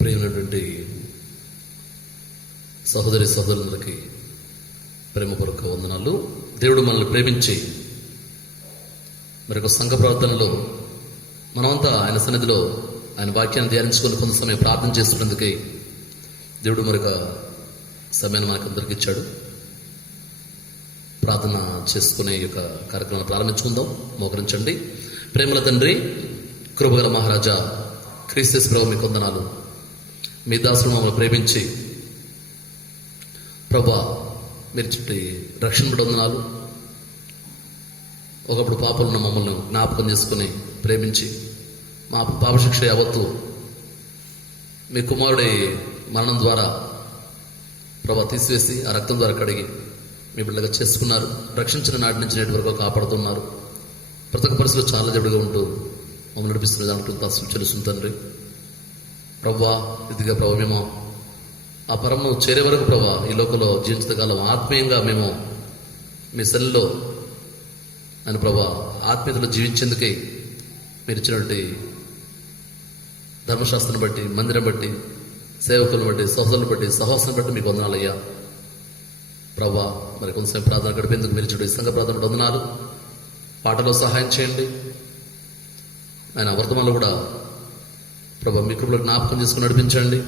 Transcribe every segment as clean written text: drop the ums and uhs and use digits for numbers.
ప్రియమైనటువంటి సహోదరి సహోదరులందరికీ ప్రేమపూర్వక వందనాలు. దేవుడు మనల్ని ప్రేమించి మరొక సంఘ ప్రార్థనలో మనమంతా ఆయన సన్నిధిలో ఆయన వాక్యాన్ని ధ్యానించుకొని కొంత సమయం ప్రార్థన చేస్తున్నందుకే దేవుడు మరొక సమయాన్ని మనకందరికి ఇచ్చాడు. ప్రార్థన చేసుకునే యొక్క కార్యక్రమాన్ని ప్రారంభించుకుందాం. మోకరించండి. ప్రేమల తండ్రి, కృపగల మహారాజా క్రీస్తు ప్రభు, మీకు వందనాలు. మీ దాసులు మమ్మల్ని ప్రేమించి ప్రభా మీరు చుట్టి రక్షణ పడి వందనాలు. ఒకప్పుడు పాపలున్న మమ్మల్ని జ్ఞాపకం చేసుకుని ప్రేమించి మా పాపశిక్ష యావత్తు మీ కుమారుడి మరణం ద్వారా ప్రభా తీసివేసి ఆ రక్తం ద్వారా కడిగి మీ బిడ్డగా చేసుకున్నారు. రక్షించిన నాటి నుంచి నేటి వరకు కాపాడుతున్నారు. ప్రతి ఒక్క పరిస్థితిలో చాలా జడుగా ఉంటూ మమ్మల్ని నడిపిస్తున్న దాంట్లో దాసు తెలుస్తుంది తండ్రి. ప్రభా ఇదిగా ప్రభా మేము ఆ పరము చేరే వరకు ప్రభా ఈ లోకంలో జీవించగలం ఆత్మీయంగా మేము మీ సెల్లో అని ప్రభా ఆత్మీయతలో జీవించేందుకే మీరు ఇచ్చినటువంటి ధర్మశాస్త్రాన్ని బట్టి, మందిరం బట్టి, సేవకులను బట్టి, సహోదరులను బట్టి, సహవాసాన్ని బట్టి మీకు వందనాలయ్యా. ప్రభా మరి కొంతసేపు ప్రార్థన గడిపేందుకు మీరు ఇచ్చిన సంఘ ప్రార్థన వందనాలు. పాటలో సహాయం చేయండి. ఆయన వర్తమానంలో కూడా ప్రభా మీ కృపలో జ్ఞాపకం చేసుకుని నడిపించండి.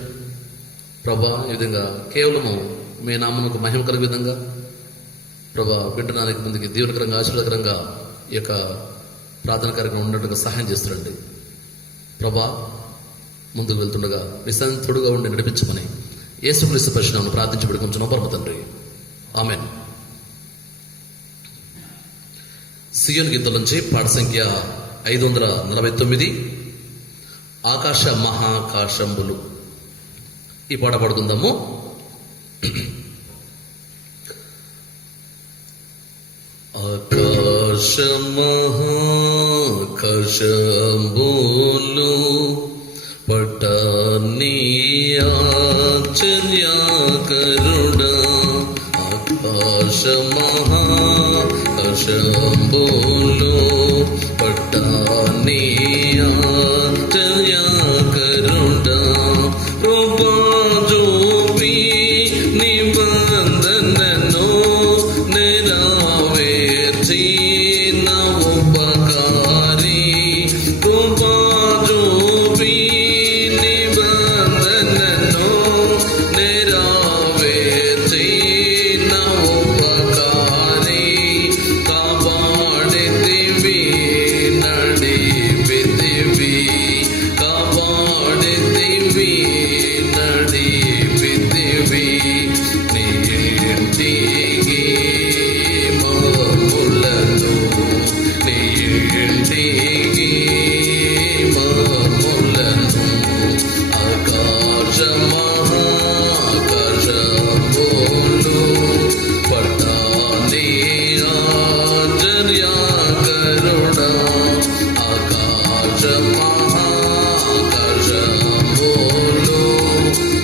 ప్రభా ఈ విధంగా కేవలము మీ నామమునకు మహిమ కలిగే విధంగా ప్రభా వింటడానికి ముందుకి దీవెనకరంగా ఆశీర్వాదకరంగా ఈ యొక్క ప్రార్థన కార్యక్రమం ఉన్నట్టుగా సహాయం చేస్తుండండి. ప్రభా ముందుకు వెళ్తుండగా మీ సంతుడుగా ఉండి నడిపించమని యేసుక్రీస్తు పరిశునామమున ప్రార్థించి పెడుకుంటున్నాం పరమ తండ్రి. ఆమేన్. సియోను గీతాల నుంచి పాట సంఖ్య 549, ఆకాశ మహాకాశంబులు. ఈ పాట పాడుకుందాము. ఆకాశ మహాకాశంబులు పట్టని ఆశ్చర్యకరుడా, ఆకాశ మహాకాశంబులు పట్టని ఆశ్చర్యకరుడా, కృపా చూపి నిబంధనను నెరవేర్చి నా ఉపకారి, కృపా చూపి నిబంధనను నెరవేర్చి నా ఉపకారి, కాపాడితివి నడిపితివి, కాపాడితివి నడిపితివి, నీ ఇంటికి మమ్ములను, నీ ఇంటికి మమ్ములను, ఆకాశ మహాకాశంబులు పట్టని ఆశ్చర్యకరుడా, ఆకాశ మహాకాశంబులు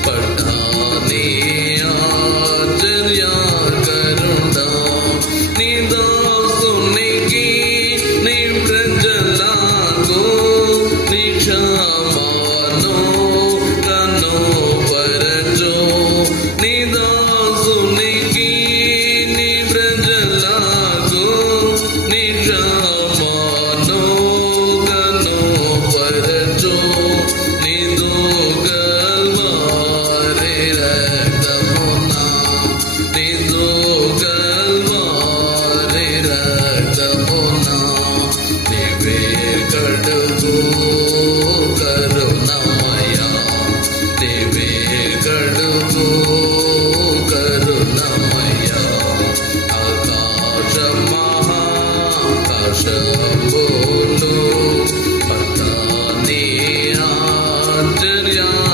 పట్టని ఆశ్చర్యకరుడా, నీ దాసునికి నీ ప్రజలకు నీ క్షమాను కనుపరచు, నీ దాసునికి నీ ప్రజలకు నీ క్షమాను కనుపరచు, నీదు కల్వారి రక్తమున, నీదు కల్వారి రక్తమున నీవే కడుగు కరుణమయ, నీవే కడుగు కరుణమయ, ఆకాశ మహాకాశంబులు పట్టని ఆశ్చర్యకరుడా,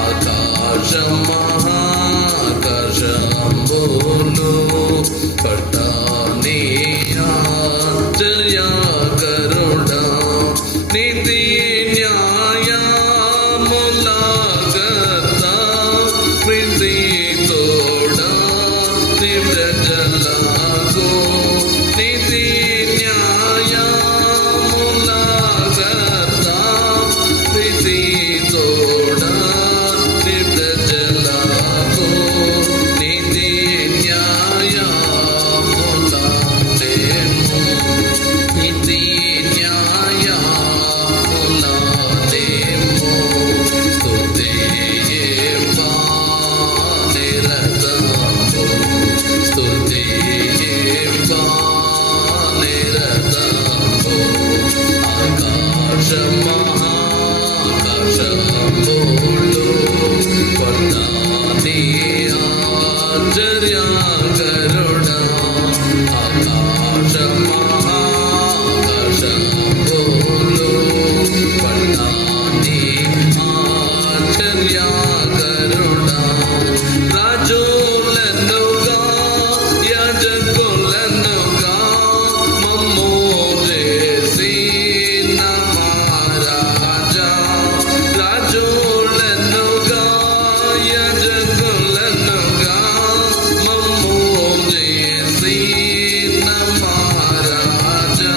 ఆకాశ మహాకాశంబులు పట్టని ఆశ్చర్యకరుడా, నీతి న్యాయముల కర్త, ప్రీతి తోడా నీ ప్రజలకు, నీతి న్యాయముల కర్త, ప్రీతి మహాకాశములు కొట్టాలి ఆశ్చర్యకరుడా. ఆకాశ మహాకాశములు కొట్టాలి ఆశ్చర్యకరుడా. రాజులనుగా యాజకులనుగా మమ్ము చేసిన మహారాజా. రాజులనుగా యాజకులనుగా మమ్ము చేసిన మహారాజా.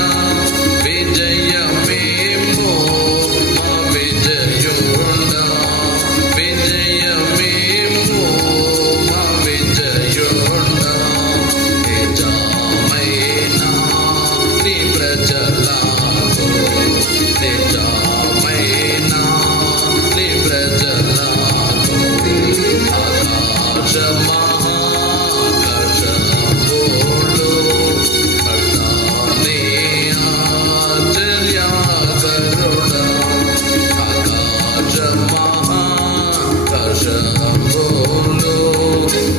విజయమేమో మా విజయుడా. విజయమేమో మా విజయుడా. నిజమైన నీ ప్రజలకు, నిజమైన నీ ప్రజలకు ఆకాశ మహాకాశములు కట్టాలి ఆశ్చర్యకరుడా. ఆకాశ మహాకాశములు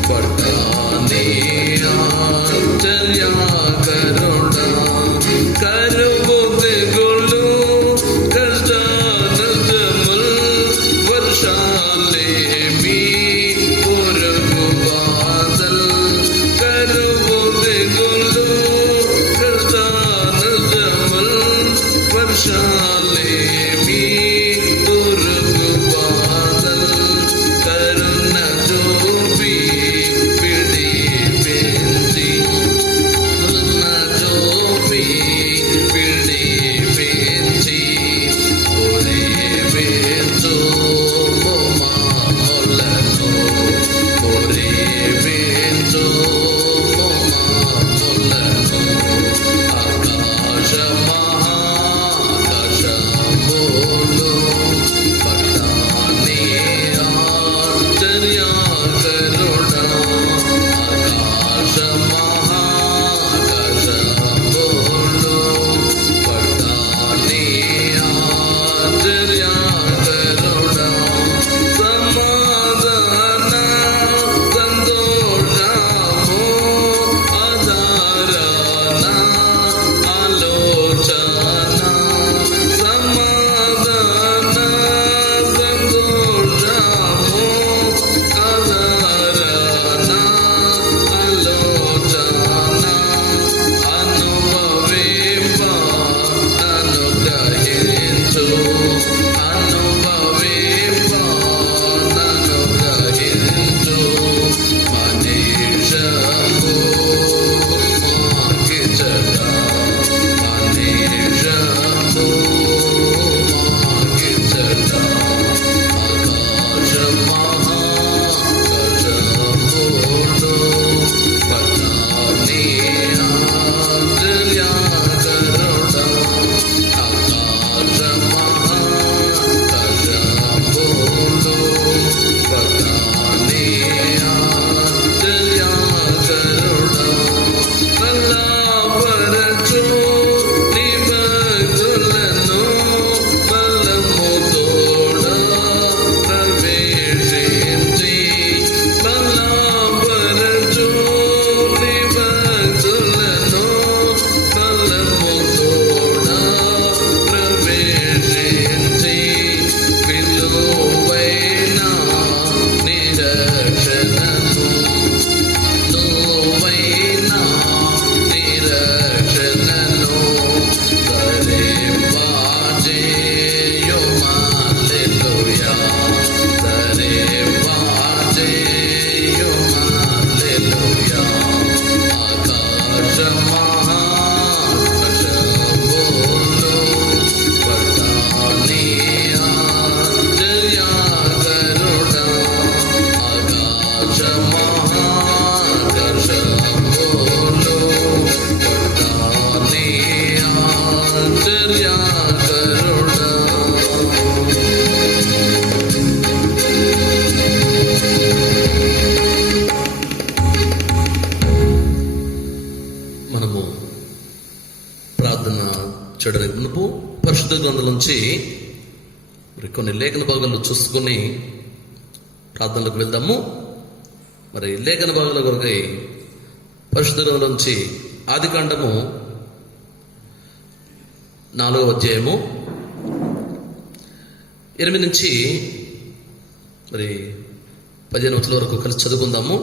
కట్టాలి ఆశ్చర్యకరుడా. కరువు తెగులు కష్ట నష్టములు వర్షాలేమి పురుగు బాధలు. కరువు తెగులు కష్ట నష్టములు వర్షాలేమి పురుగు బాధలు. కరుణ చూపి విడిపించి, కరుణ చూపి విడిపించి ఉరివేచు మమ్ములను. ఉరివేచు మమ్ములను. ఆకాశ మహాకాశములు పరిశుద్ధ గ్రంథం నుంచి మరి కొన్ని లేఖన భాగాలు చూసుకుని ప్రార్థనలకు వెళ్దాము. మరి లేఖన భాగాల కొరకై పరిశుద్ధ గ్రంథం నుంచి ఆదికాండము 4వ అధ్యాయము 8 నుంచి మరి 15 వచనాల వరకు కలిసి చదువుకుందాము.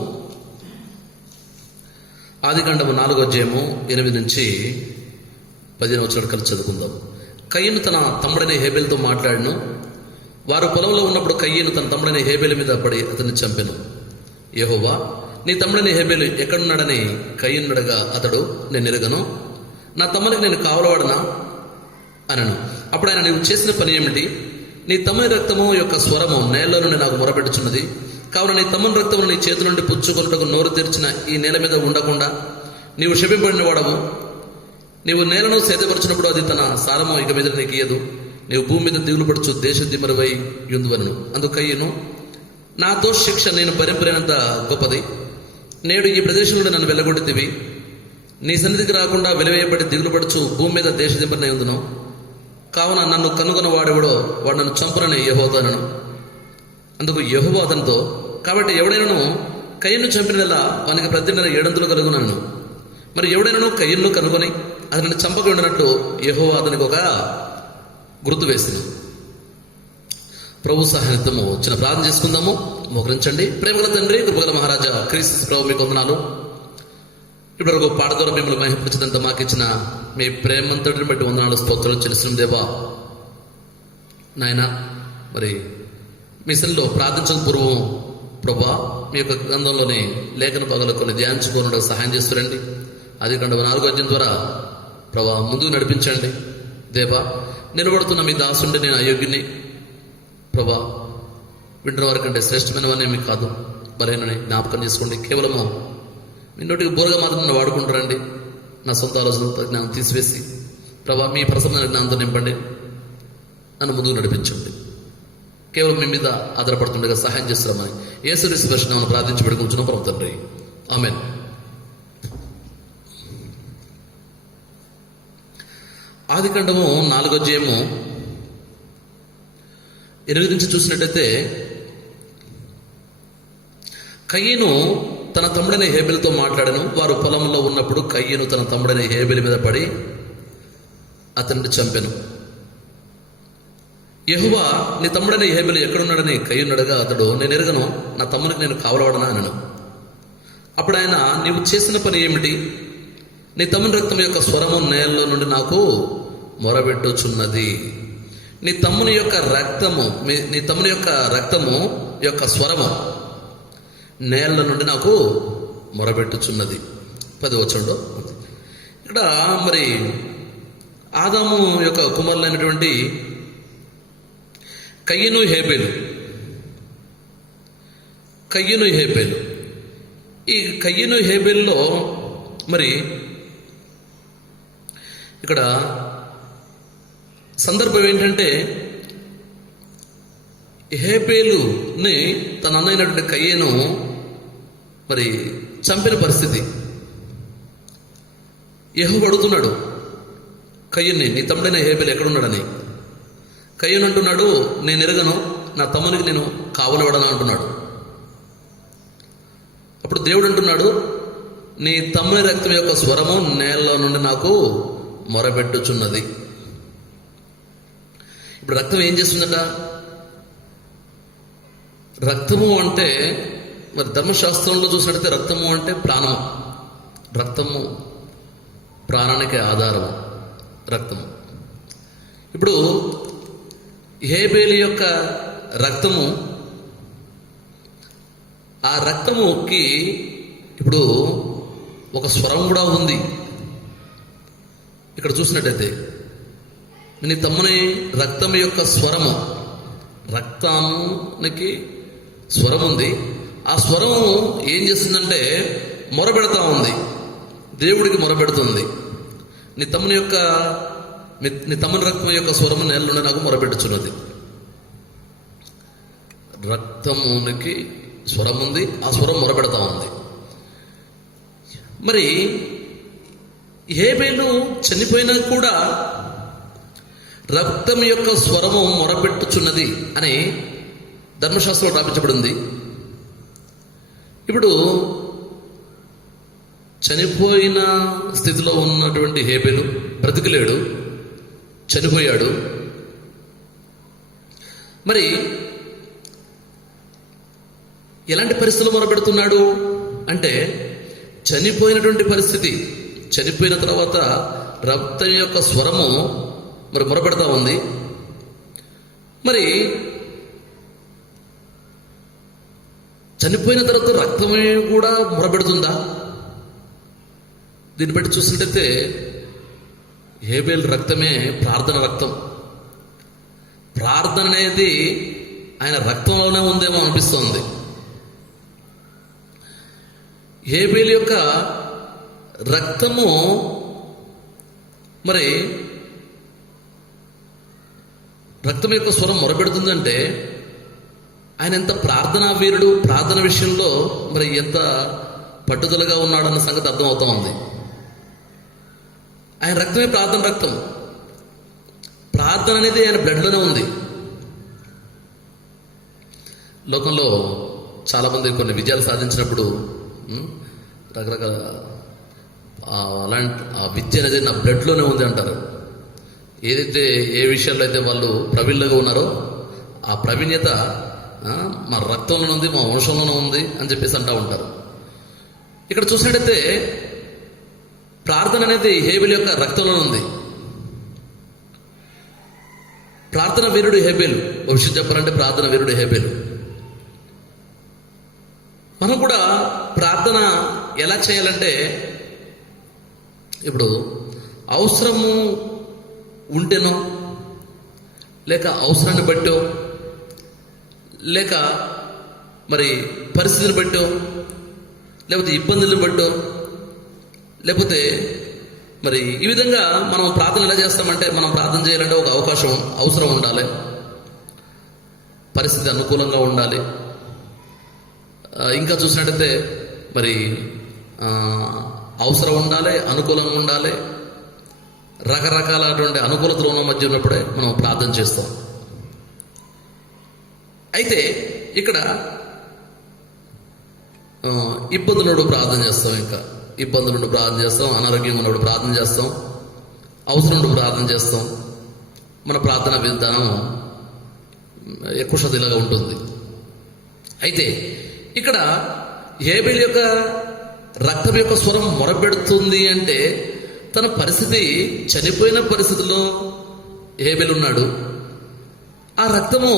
ఆదికాండము 4వ అధ్యాయము 8 నుంచి 15 వచనాలు కలిసి చదువుకుందాం. కయ్యను తన తమ్ముడైన హేబెలుతో మాట్లాడను. వారు పొలంలో ఉన్నప్పుడు కయ్యను తన తమ్ముడైన హేబెలు మీద పడి అతన్ని చంపెను. యెహోవా, నీ తమ్ముడైన హేబెలు ఎక్కడున్నాడని కయ్యనుడగా అతడు, నేను ఎరుగను, నా తమ్మునికి నేను కావలవాడనా అనను. అప్పుడు ఆయన, నీవు చేసిన పని ఏమిటి? నీ తమ్ముని రక్తము యొక్క స్వరము నేలలో నుండి నాకు మొరపెట్టుచున్నది. కావున నీ తమ్ముని రక్తమును నీ చేతి నుండి పుచ్చుకొనుటకు నోరు తెరిచిన ఈ నేల మీద ఉండకుండా నీవు శపింపబడిన వాడవు. నీవు నేలను సేదపరచినప్పుడు అది తన సారము ఇక మీద నీకు ఇయ్యదు. నీవు భూమి మీద దిగులు పడుచు దేశ దిమ్మరువై యుందువలను. అందుకు కయ్యను, నా దోష శిక్ష నేను భరింపలేనంత గొప్పది. నేడు ఈ ప్రదేశంలో నన్ను వెళ్ళగొట్టితివి. నీ సన్నిధికి రాకుండా వెలివేయబడి దిగులు పడుచు భూమి మీద దేశ దిమ్మరునై ఉందును. కావున నన్ను కనుగొన వాడెవడో వాడు నన్ను చంపునని యెహోవా అనను. అందుకు యెహోవా అతనితో, కాబట్టి ఎవడైనాను కయ్యను చంపినలా వానికి ప్రతిదిన 700 కలుగునను. మరి ఎవడైనాను కయ్యను కనుగొని అతనిని చంపక ఉండనట్లు యెహోవా అతనికి ఒక గుర్తు వేసింది. ప్రభు సహాయతము చిన్న ప్రార్థన చేసుకుందాము. మోకరించండి. ప్రేమగల తండ్రి, కృపగల మహారాజా క్రీస్తు ప్రభు, మీకు వందనాలు. ఇప్పటివరకు పాట ద్వారా మిమ్మల్ని మహిమపరిచినంత మాకు ఇచ్చిన మీ ప్రేమంతటిని బట్టి వందనాలు, స్తోత్రాలు చెల్లిస్తున్నాం దేవా. నాయన, మరి మీ సన్నిధిలో ప్రార్థించక పూర్వం ప్రభా మీ యొక్క గ్రంథంలోని లేఖన భాగాలు కొన్ని ధ్యానించుకోవడానికి సహాయం చేస్తురండి. ఆదికాండము 4వ అధ్యాయం ద్వారా ప్రభా ముందుకు నడిపించండి దేవా. నిలబడుతున్న మీ దాసుండి నేను అయోగ్యుని ప్రభా, వింటున్న వారి కంటే శ్రేష్టమైనవనేమి కాదు, బలహీనని జ్ఞాపకం చేసుకోండి. కేవలము మీ నోటికి బోరగా మాత్రం నన్ను వాడుకుంటారండి. నా సొంత ఆలోచన జ్ఞానం తీసివేసి ప్రభా మీ ప్రసమైన జ్ఞానంతో నింపండి. నన్ను ముందుకు నడిపించండి. కేవలం మీ మీద ఆధారపడుతుండగా సహాయం చేస్తున్నామని యేసుక్రీస్తు పరిశుద్ధ ప్రార్థించి పెడుకుంటున్నాం పరమ తండ్రి, ఆమేన్. ఆదికాండము 4వ అధ్యాయము 8 నుంచి చూసినట్టయితే, కయ్యను తన తమ్ముడైన హేబెలుతో మాట్లాడను. వారు పొలంలో ఉన్నప్పుడు కయ్యను తన తమ్ముడైన హేబెలు మీద పడి అతన్ని చంపెను. యెహోవా, నీ తమ్ముడైన హేబెలు ఎక్కడున్నాడని కయ్యనుడగా అతడు, నేను ఎరుగను, నా తమ్మునికి నేను కావలవాడనా అనను. అప్పుడు ఆయన, నీవు చేసిన పని ఏమిటి? నీ తమ్ముని రక్తం యొక్క స్వరము నేలలో నుండి నాకు మొరబెట్టుచున్నది. నీ తమ్ముని యొక్క రక్తము యొక్క స్వరము నేల నుండి నాకు మొరబెట్టుచున్నది. 10వ వచనంలో ఇక్కడ మరి ఆదాము యొక్క కుమారులైనటువంటి కయ్యను హేబెలు. ఈ కయ్యను హేబెల్లో మరి ఇక్కడ సందర్భం ఏంటంటే, హేబెలుని తన అన్నైనటువంటి కయ్యను మరి చంపిన పరిస్థితి. యెహోవా అడుగుతున్నాడు కయ్యన్ని, నీ తమ్ముడైన హేబెలు ఎక్కడున్నాడని. కయ్యను అంటున్నాడు, నేను ఎరగను, నా తమ్మునికి నేను కావలవాడను అంటున్నాడు. అప్పుడు దేవుడు అంటున్నాడు, నీ తమ్ముని రక్తం యొక్క స్వరము నేలలో నుండి నాకు మొరబెట్టుచున్నది. ఇప్పుడు రక్తం ఏం చేస్తుందట? రక్తము అంటే మరి ధర్మశాస్త్రంలో చూసినట్టయితే రక్తము అంటే ప్రాణము. రక్తము ప్రాణానికి ఆధారము రక్తము. ఇప్పుడు హేబెలు యొక్క రక్తము, ఆ రక్తముకి ఇప్పుడు ఒక స్వరం కూడా ఉంది. ఇక్కడ చూసినట్టయితే నీ తమ్ముని రక్తం యొక్క స్వరము, రక్తానికి స్వరం ఉంది. ఆ స్వరం ఏం చేస్తుందంటే మొరపెడతా ఉంది, దేవుడికి మొరపెడుతుంది. నీ తమ్ముని రక్తం యొక్క స్వరము నేలలో నాకు మొరపెట్టుచున్నది. రక్తమునికి స్వరం ఉంది, ఆ స్వరం మొరపెడతా ఉంది. మరి హేబెలు చనిపోయినా కూడా రక్తం యొక్క స్వరము మొరపెట్టుచున్నది అని ధర్మశాస్త్రంలో రాపించబడింది. ఇప్పుడు చనిపోయిన స్థితిలో ఉన్నటువంటి హేబెలు బ్రతికలేడు, చనిపోయాడు. మరి ఎలాంటి పరిస్థితులు మొరపెడుతున్నాడు అంటే, చనిపోయినటువంటి పరిస్థితి, చనిపోయిన తర్వాత రక్తం యొక్క స్వరము మరి మొరపెడతా ఉంది. మరి చనిపోయిన తర్వాత రక్తమే కూడా మొరపెడుతుందా? దీన్ని బట్టి చూసినట్టయితే హేబెల్ రక్తమే ప్రార్థన రక్తం. ప్రార్థన అనేది ఆయన రక్తంలోనే ఉందేమో అనిపిస్తోంది. హేబెల్ యొక్క రక్తము మరి రక్తం యొక్క స్వరం మొరపెడుతుందంటే ఆయన ఎంత ప్రార్థనా వీరుడు, ప్రార్థన విషయంలో మరి ఎంత పట్టుదలగా ఉన్నాడన్న సంగతి అర్థమవుతా ఉంది. ఆయన రక్తమే ప్రార్థన రక్తం. ప్రార్థన అనేది ఆయన బ్లడ్లోనే ఉంది. లోకంలో చాలామంది కొన్ని విజయాలు సాధించినప్పుడు రకరకాల అలాంటి ఆ విద్య అనేది నా బ్లడ్లోనే ఉంది అంటారు. ఏదైతే ఏ విషయాల్లో అయితే వాళ్ళు ప్రవీణ్యంగా ఉన్నారో ఆ ప్రవీణ్యత మా రక్తంలోనే ఉంది, మా వంశంలోనే ఉంది అని చెప్పేసి అంటూ ఉంటారు. ఇక్కడ చూసినట్టయితే ప్రార్థన అనేది హేబెల్ యొక్క రక్తంలోనే ఉంది. ప్రార్థన వీరుడు హేబెలు. ఒక విషయం చెప్పాలంటే ప్రార్థన వీరుడు హేబెలు. మనం కూడా ప్రార్థన ఎలా చేయాలంటే, ఇప్పుడు అవసరము ఉంటేనో, లేక అవసరాన్ని బట్టో, లేక మరి పరిస్థితిని బట్టో, లేకపోతే ఇబ్బందులను బట్టో, లేకపోతే మరి ఈ విధంగా మనం ప్రార్థన ఎలా చేస్తామంటే, మనం ప్రార్థన చేయాలంటే ఒక అవసరం ఉండాలి, పరిస్థితి అనుకూలంగా ఉండాలి. ఇంకా చూసినట్టయితే మరి అవసరం ఉండాలి, అనుకూలంగా ఉండాలి. రకరకాలటువంటి అనుకూలతలు ఉన్న మధ్య ఉన్నప్పుడే మనం ప్రార్థన చేస్తాం. అయితే ఇక్కడ ఇబ్బందులుడు ప్రార్థన చేస్తాం, ఇంకా ఇబ్బందులుండి ప్రార్థన చేస్తాం, అనారోగ్యం ఉన్నప్పుడు ప్రార్థన చేస్తాం, అవసరం ఉండి ప్రార్థన చేస్తాం. మన ప్రార్థన విధానం ఎక్కువ శ్రద్ధలాగా ఉంటుంది. అయితే ఇక్కడ హేబెల్ యొక్క రక్తం యొక్క స్వరం మొరపెడుతుంది అంటే తన పరిస్థితి, చనిపోయిన పరిస్థితిలో హేబెల్ ఉన్నాడు. ఆ రక్తము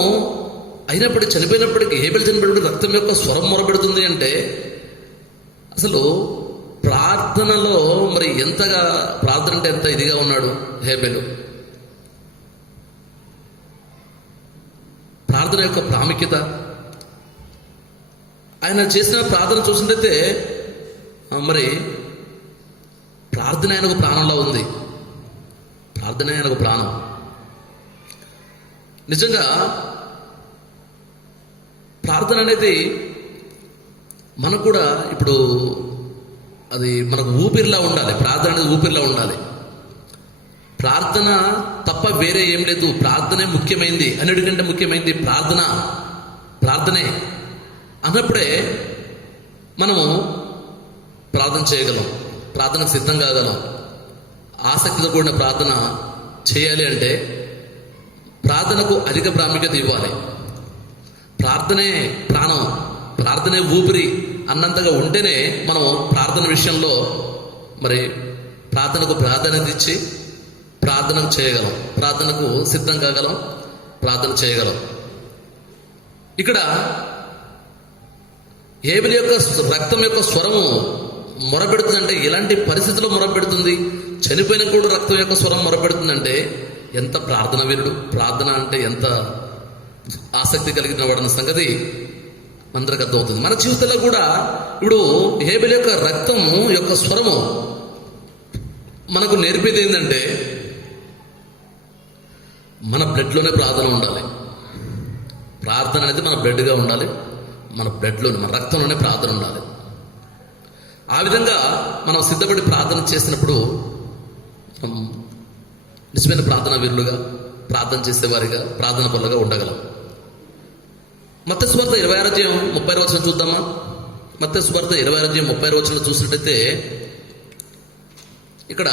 అయినప్పటికీ, చనిపోయినప్పటికీ, హేబెల్ చనిపోయినప్పుడు రక్తం యొక్క స్వరం మొరపెడుతుంది అంటే అసలు ప్రార్థనలో మరి ఎంతగా, ప్రార్థన అంటే ఎంత ఇదిగా ఉన్నాడు హేబెలు. ప్రార్థన యొక్క ప్రాముఖ్యత, ఆయన చేసిన ప్రార్థన చూసినట్టయితే మరి ప్రార్థన ఆయనకు ప్రాణంలో ఉంది. ప్రార్థన ఆయనకు ప్రాణం. నిజంగా ప్రార్థన అనేది మనకు కూడా ఇప్పుడు అది మనకు ఊపిరిలా ఉండాలి. ప్రార్థన అనేది ఊపిరిలా ఉండాలి. ప్రార్థన తప్ప వేరే ఏం లేదు, ప్రార్థనే ముఖ్యమైంది, అన్నిటికంటే ముఖ్యమైంది ప్రార్థనే అన్నప్పుడే మనము ప్రార్థన చేయగలం, ప్రార్థనకు సిద్ధం కాగలం. ఆసక్తితో కూడిన ప్రార్థన చేయాలి అంటే ప్రార్థనకు అధిక ప్రాముఖ్యత ఇవ్వాలి. ప్రార్థనే ప్రాణం, ప్రార్థనే ఊపిరి అన్నంతగా ఉంటేనే మనం ప్రార్థన విషయంలో మరి ప్రార్థనకు ప్రాధాన్యత ఇచ్చి ప్రార్థన చేయగలం, ప్రార్థనకు సిద్ధం కాగలం, ప్రార్థన చేయగలం. ఇక్కడ హేబెల్ యొక్క రక్తం యొక్క స్వరము మొరపెడుతుందంటే ఎలాంటి పరిస్థితుల్లో మొరపెడుతుంది? చనిపోయిన కూడా రక్తం యొక్క స్వరం మొరపెడుతుందంటే ఎంత ప్రార్థన వీరుడు, ప్రార్థన అంటే ఎంత ఆసక్తి కలిగిన వాడన్న సంగతి అందరికి అర్థమవుతుంది. మన జీవితంలో కూడా ఇప్పుడు హేబెల్ యొక్క రక్తం యొక్క స్వరము మనకు నేర్పేది ఏంటంటే మన బ్లడ్లోనే ప్రార్థన ఉండాలి. ప్రార్థన అనేది మన బ్లడ్గా ఉండాలి, మన బ్లడ్లోనే, మన రక్తంలోనే ప్రార్థన ఉండాలి. ఆ విధంగా మనం సిద్ధపడి ప్రార్థన చేసినప్పుడు నిజమైన ప్రార్థనా వీరులుగా, ప్రార్థన చేసేవారిగా, ప్రార్థన పనులుగా ఉండగలం. మత్తయి సువార్త 26:30 చూద్దామా? మత్తయి సువార్త 26:30 చూసినట్టయితే ఇక్కడ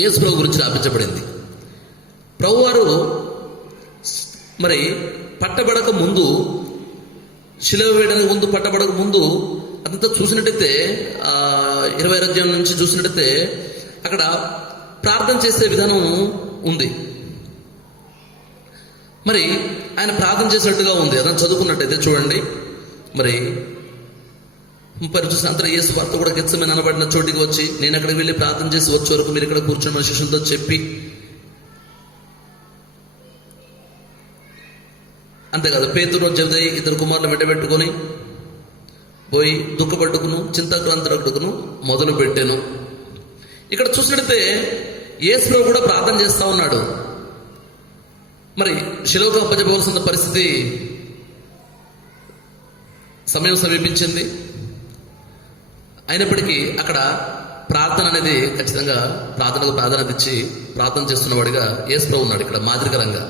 యేసు ప్రభు గురించి రాపించబడింది. ప్రభువారు మరి పట్టబడక ముందు, శిలువ వేయడానికి ముందు, పట్టబడక ముందు అదంతా చూసినట్టయితే 26 నుంచి చూసినట్టయితే అక్కడ ప్రార్థన చేసే విధానం ఉంది. మరి ఆయన ప్రార్థన చేసినట్టుగా ఉంది. అదని చదువుకున్నట్టయితే చూడండి. మరి 30 చూసిన అంతా యేసు భర్త కూడా గెత్సేమని అనబడిన చోటికి వచ్చి, నేను అక్కడికి వెళ్ళి ప్రార్థన చేసి వచ్చే వరకు మీరు ఇక్కడ కూర్చొని మన శిష్యులతో చెప్పి, అంతేకాదు పేతురు జబదయి 2 కుమారులు వెంటబెట్టుకొని పోయి దుఃఖపట్టుకును చింతాక్రాంతుడుకును మొదలు పెట్టాను. ఇక్కడ చూసినట్టయితే యేసు ప్రభు కూడా ప్రార్థన చేస్తా ఉన్నాడు. మరి శిలువకు అప్పజెప్పవలసిన పరిస్థితి, సమయం సమీపించింది. అయినప్పటికీ అక్కడ ప్రార్థన అనేది ఖచ్చితంగా ప్రార్థనకు ప్రాధాన్యత ఇచ్చి ప్రార్థన చేస్తున్నవాడిగా యేసు ప్రభు ఉన్నాడు ఇక్కడ మాదిరికరంగా.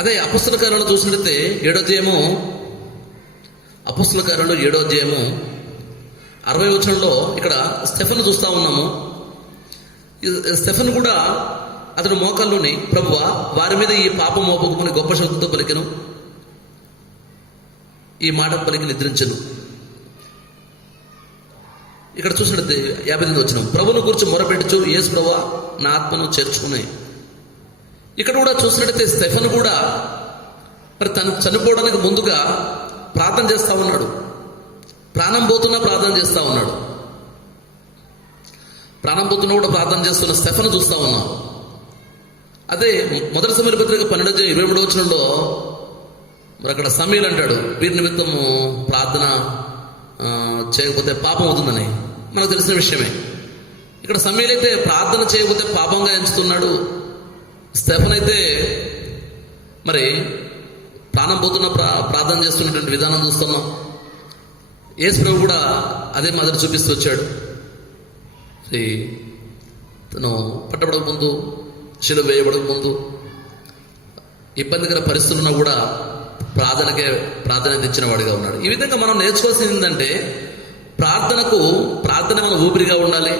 అదే అపొస్తల కార్యాలు చూసినట్లయితే 7వ అధ్యాయము, అపొస్తల కార్యాలు 7వ అధ్యాయము 60వ వచనంలో ఇక్కడ స్టెఫెను చూస్తా ఉన్నాము. స్టెఫెను కూడా అతడు మోకాల్లోని, ప్రభువా వారి మీద ఈ పాపం మోపకమని గొప్ప శబ్దంతో పలికెను. ఈ మాట పలికి నిద్రించను. ఇక్కడ చూసినట్లయితే 58వ వచనం, ప్రభువును గురించి మొరపెట్టుచు, యేసు ప్రభువా నా ఆత్మను చేర్చుకునే. ఇక్కడ కూడా చూసినట్టయితే స్టెఫెను కూడా మరి తను చనిపోవడానికి ముందుగా ప్రార్థన చేస్తా ఉన్నాడు. ప్రాణం పోతున్నా ప్రార్థన చేస్తా ఉన్నాడు. ప్రాణం పోతున్నా కూడా ప్రార్థన చేస్తున్న స్టెఫెను చూస్తా ఉన్నాం. అదే మొదటి సమూయేలు పత్రిక 12:23 వచనంలో మరి అక్కడ సమూయేలు అంటాడు, వీరి నిమిత్తము ప్రార్థన చేయకపోతే పాపం అవుతుందని మనకు తెలిసిన విషయమే. ఇక్కడ సమూయేలు అయితే ప్రార్థన చేయకపోతే పాపంగా ఎంచుతున్నాడు. స్టెఫెను అయితే మరి ప్రాణం పోతున్న ప్రార్థన చేస్తున్నటువంటి విధానం చూస్తున్నాం. యేసు ప్రభు కూడా అదే మాదిరి చూపిస్తూ వచ్చాడు. తను పట్టబడక ముందు, శిలువ వేయబడక ముందు ఇబ్బందికర పరిస్థితులున్నా కూడా ప్రార్థనకే ప్రాధాన్యత ఇచ్చిన వాడిగా ఉన్నాడు. ఈ విధంగా మనం నేర్చుకోవాల్సింది ఏంటంటే, ప్రార్థన మన ఊపిరిగా ఉండాలి.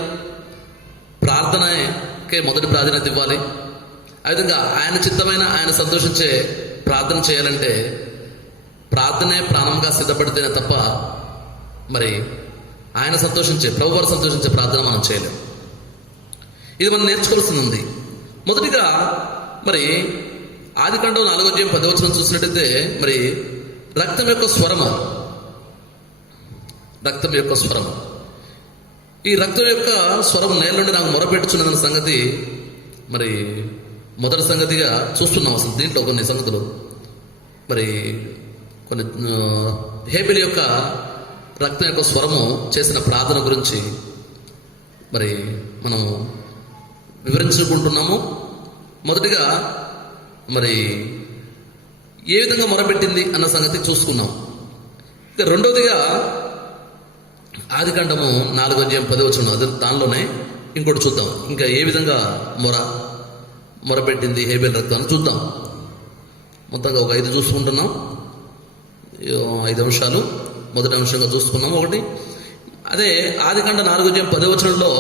ప్రార్థనకే మొదటి ప్రాధాన్యత ఇవ్వాలి. ఆ విధంగా ఆయన చిత్తమైన, ఆయన సంతోషించే ప్రార్థన చేయాలంటే ప్రార్థనే ప్రాణంగా సిద్ధపడితేనే తప్ప మరి ఆయన సంతోషించే, ప్రభువారు సంతోషించే ప్రార్థన మనం చేయలేం. ఇది మనం నేర్చుకోవాల్సింది ఉంది. మొదటిగా మరి ఆదికాండం 4వ అధ్యాయం 10వ వచనం చూసినట్టయితే మరి రక్తం యొక్క స్వరము, ఈ రక్తం యొక్క స్వరం నేల నుండి నాకు మొరపెట్టుచున్నదన్న సంగతి మరి మొదటి సంగతిగా చూస్తున్నాం. అసలు దీంట్లో కొన్ని సంగతులు, మరి కొన్ని హేబెలు యొక్క రక్తం యొక్క స్వరము చేసిన ప్రార్థన గురించి మరి మనం వివరించుకుంటున్నాము. మొదటిగా మరి ఏ విధంగా మొరపెట్టింది అన్న సంగతి చూసుకున్నాం. ఇక రెండవదిగా ఆదికాండము 4వ అధ్యాయం 10వ వచనం, అదే దానిలోనే ఇంకోటి చూద్దాం. ఇంకా ఏ విధంగా మొరపెట్టింది హేబెల్ రక్తాన్ని చూద్దాం. మొత్తంగా ఒక 5 చూసుకుంటున్నాం. 5 అంశాలు మొదటి అంశంగా చూసుకున్నాం. ఒకటి, అదే ఆదికాండ 4వ అధ్యాయం 10వ వచనంలో,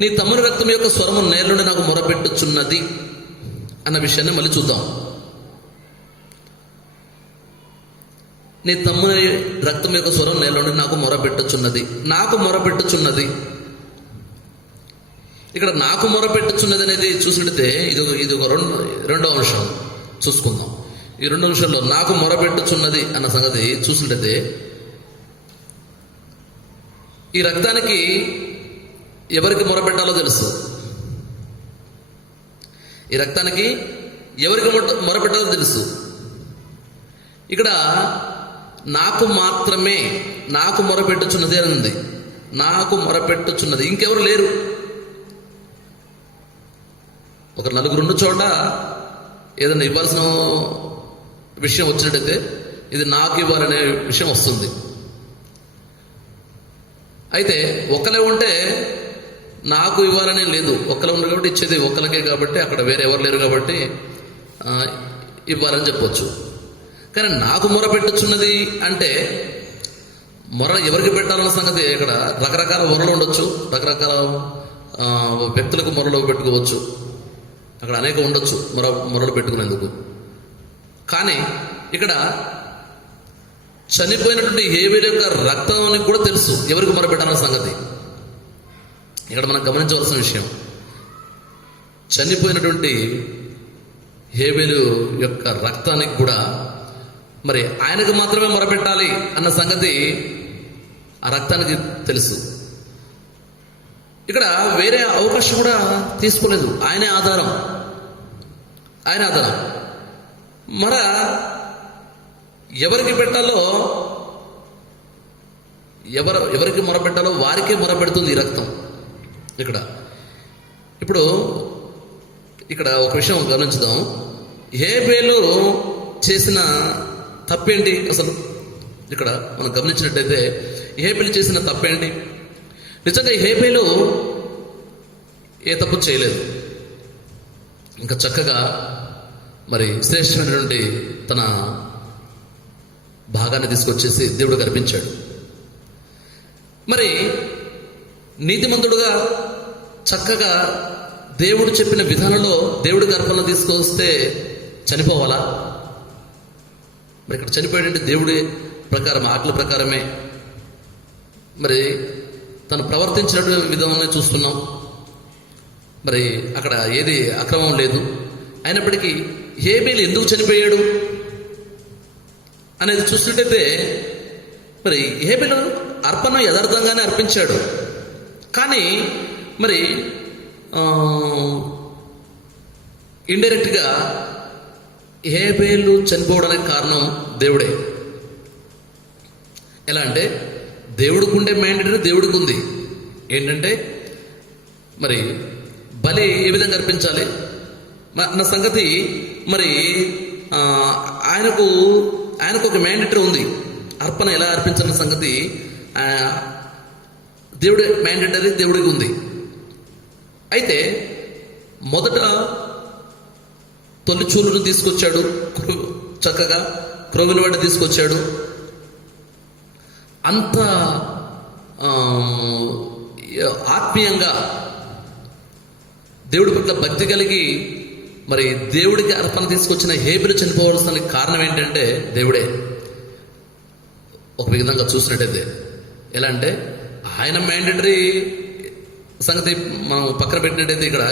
నీ తమ్ముని రక్తం యొక్క స్వరము నేల నుండి నాకు మొరపెట్టుచున్నది అన్న విషయాన్ని మళ్ళీ చూద్దాం. నీ తమ్ముని రక్తం యొక్క స్వరం నేల నుండి నాకు మొరపెట్టుచున్నది. ఇక్కడ నాకు మొరపెట్టుచున్నది అనేది చూసినట్లయితే ఇది ఒక రెండో అంశం చూసుకుందాం. ఈ 2 అంశాల్లో నాకు మొరపెట్టుచున్నది అన్న సంగతి చూసినట్లయితే, ఈ రక్తానికి ఎవరికి మొరపెట్టాలో తెలుసు. ఈ రక్తానికి ఎవరికి మొరపెట్టాలో తెలుసు. ఇక్కడ నాకు మాత్రమే నాకు మొరపెట్టుచున్నది అని ఉంది. నాకు మొరపెట్టుచున్నది, ఇంకెవరు లేరు. ఒక 4 ఉన్న చోట ఏదైనా ఇవ్వాల్సిన విషయం వచ్చినట్టయితే ఇది నాకు ఇవ్వాలనే విషయం వస్తుంది. అయితే ఒకలే ఉంటే నాకు ఇవ్వాలనే లేదు, ఒక్కరు ఉన్నారు కాబట్టి ఇచ్చేది ఒక్కరికే కాబట్టి, అక్కడ వేరే ఎవరు లేరు కాబట్టి ఇవ్వాలని చెప్పొచ్చు. కానీ నాకు మొర పెట్టొచ్చున్నది అంటే మొర ఎవరికి పెట్టాలన్న సంగతి ఇక్కడ రకరకాల మొరలు ఉండొచ్చు, రకరకాల వ్యక్తులకు మొరలు పెట్టుకోవచ్చు, అక్కడ అనేక ఉండొచ్చు మొరలు పెట్టుకునేందుకు. కానీ ఇక్కడ చనిపోయినటువంటి హేబేలు యొక్క రక్తానికి కూడా తెలుసు ఎవరికి మొరపెట్టాలన్న సంగతి. ఇక్కడ మనం గమనించవలసిన విషయం, చనిపోయినటువంటి హేబేలు యొక్క రక్తానికి కూడా మరి ఆయనకు మాత్రమే మొరపెట్టాలి అన్న సంగతి ఆ రక్తానికి తెలుసు. ఇక్కడ వేరే అవకాశం కూడా తీసుకోలేదు, ఆయనే ఆధారం, ఆయన ఆధారం. ఎవరికి పెట్టాలో ఎవరికి మొరపెట్టాలో వారికే మొరపెడుతుంది ఈ రక్తం. ఇప్పుడు ఒక విషయం గమనించుదాం. హేబేలు చేసిన తప్పేంటి అసలు? ఇక్కడ మనం గమనించినట్టయితే హేబేలు చేసిన తప్పేంటి? నిజంగా హేబేలు ఏ తప్పు చేయలేదు, ఇంకా చక్కగా మరి శ్రేష్టమైనటువంటి తన భాగాన్ని తీసుకొచ్చేసి దేవుడు కనిపించాడు. మరి నీతిమంతుడుగా చక్కగా దేవుడు చెప్పిన విధానంలో దేవుడికి అర్పణ తీసుకొస్తే చనిపోవాలా? మరి ఇక్కడ చనిపోయాడంటే దేవుడి ప్రకారం, ఆజ్ఞల ప్రకారమే మరి తను ప్రవర్తించినటువంటి విధానాన్ని చూస్తున్నాం. మరి అక్కడ ఏది అక్రమం లేదు. అయినప్పటికీ హేబేలు ఎందుకు చనిపోయాడు అనేది చూసినట్టయితే మరి హేబేలు అర్పణ యథార్థంగానే అర్పించాడు. కానీ మరి ఇండైరెక్ట్గా హేబేలు చనిపోవడానికి కారణం దేవుడే. ఎలా అంటే దేవుడికి ఉండే మ్యాండేటరీ దేవుడికి ఉంది. ఏంటంటే మరి బలి ఏ విధంగా అర్పించాలి అన్న సంగతి మరి ఆయనకు ఒక మ్యాండేటరీ ఉంది. అర్పణ ఎలా అర్పించాలన్న సంగతి దేవుడి మ్యాండేటరీ దేవుడికి ఉంది. అయితే మొదట తొలి చూలును తీసుకొచ్చాడు, చక్కగా క్రోవిన వాడిని తీసుకొచ్చాడు. అంత ఆత్మీయంగా దేవుడి పట్ల భక్తి కలిగి మరి దేవుడికి అర్పణ తీసుకొచ్చిన హేబేలు చనిపోవాల్సిన కారణం ఏంటంటే దేవుడే. ఒక విధంగా చూసినట్టయితే ఎలా అంటే ఆయన మ్యాండేటరీ సంగతి మనం పక్కన పెట్టినట్టయితే ఇక్కడ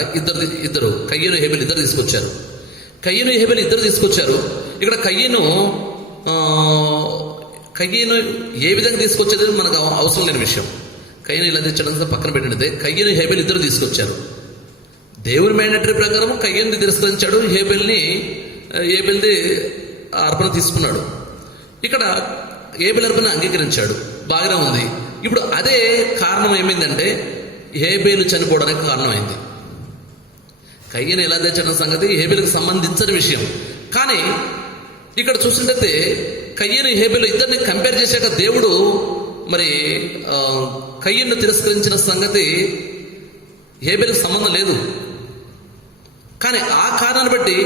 ఇద్దరు కయ్యను హేబేలు ఇద్దరు తీసుకొచ్చారు. కయ్యను హేబేలు ఇద్దరు తీసుకొచ్చారు. ఇక్కడ కయ్యను ఏ విధంగా తీసుకొచ్చేది మనకు అవసరం లేని విషయం. కయ్యను ఇలా తెచ్చడం పక్కన పెట్టినట్టే కయ్యను హేబేలు ఇద్దరు తీసుకొచ్చారు. దేవుని మ్యాండేటరీ ప్రకారం కయ్యను తిరస్కరించాడు, హేబేల్ది అర్పణ తీసుకున్నాడు. ఇక్కడ హేబేలు అర్పణ అంగీకరించాడు, బాగానే ఉంది. ఇప్పుడు అదే కారణం ఏమైందంటే హేబేలు చనిపోవడానికి కారణమైంది. కయ్యను ఎలా తెచ్చడం సంగతి హేబేలుకు సంబంధించిన విషయం. కానీ ఇక్కడ చూసినట్టయితే కయ్యను హేబేలు ఇద్దరిని కంపేర్ చేశాక దేవుడు మరి కయ్యను తిరస్కరించిన సంగతి హేబేలుకు సంబంధం లేదు. కానీ ఆ కారణాన్ని బట్టి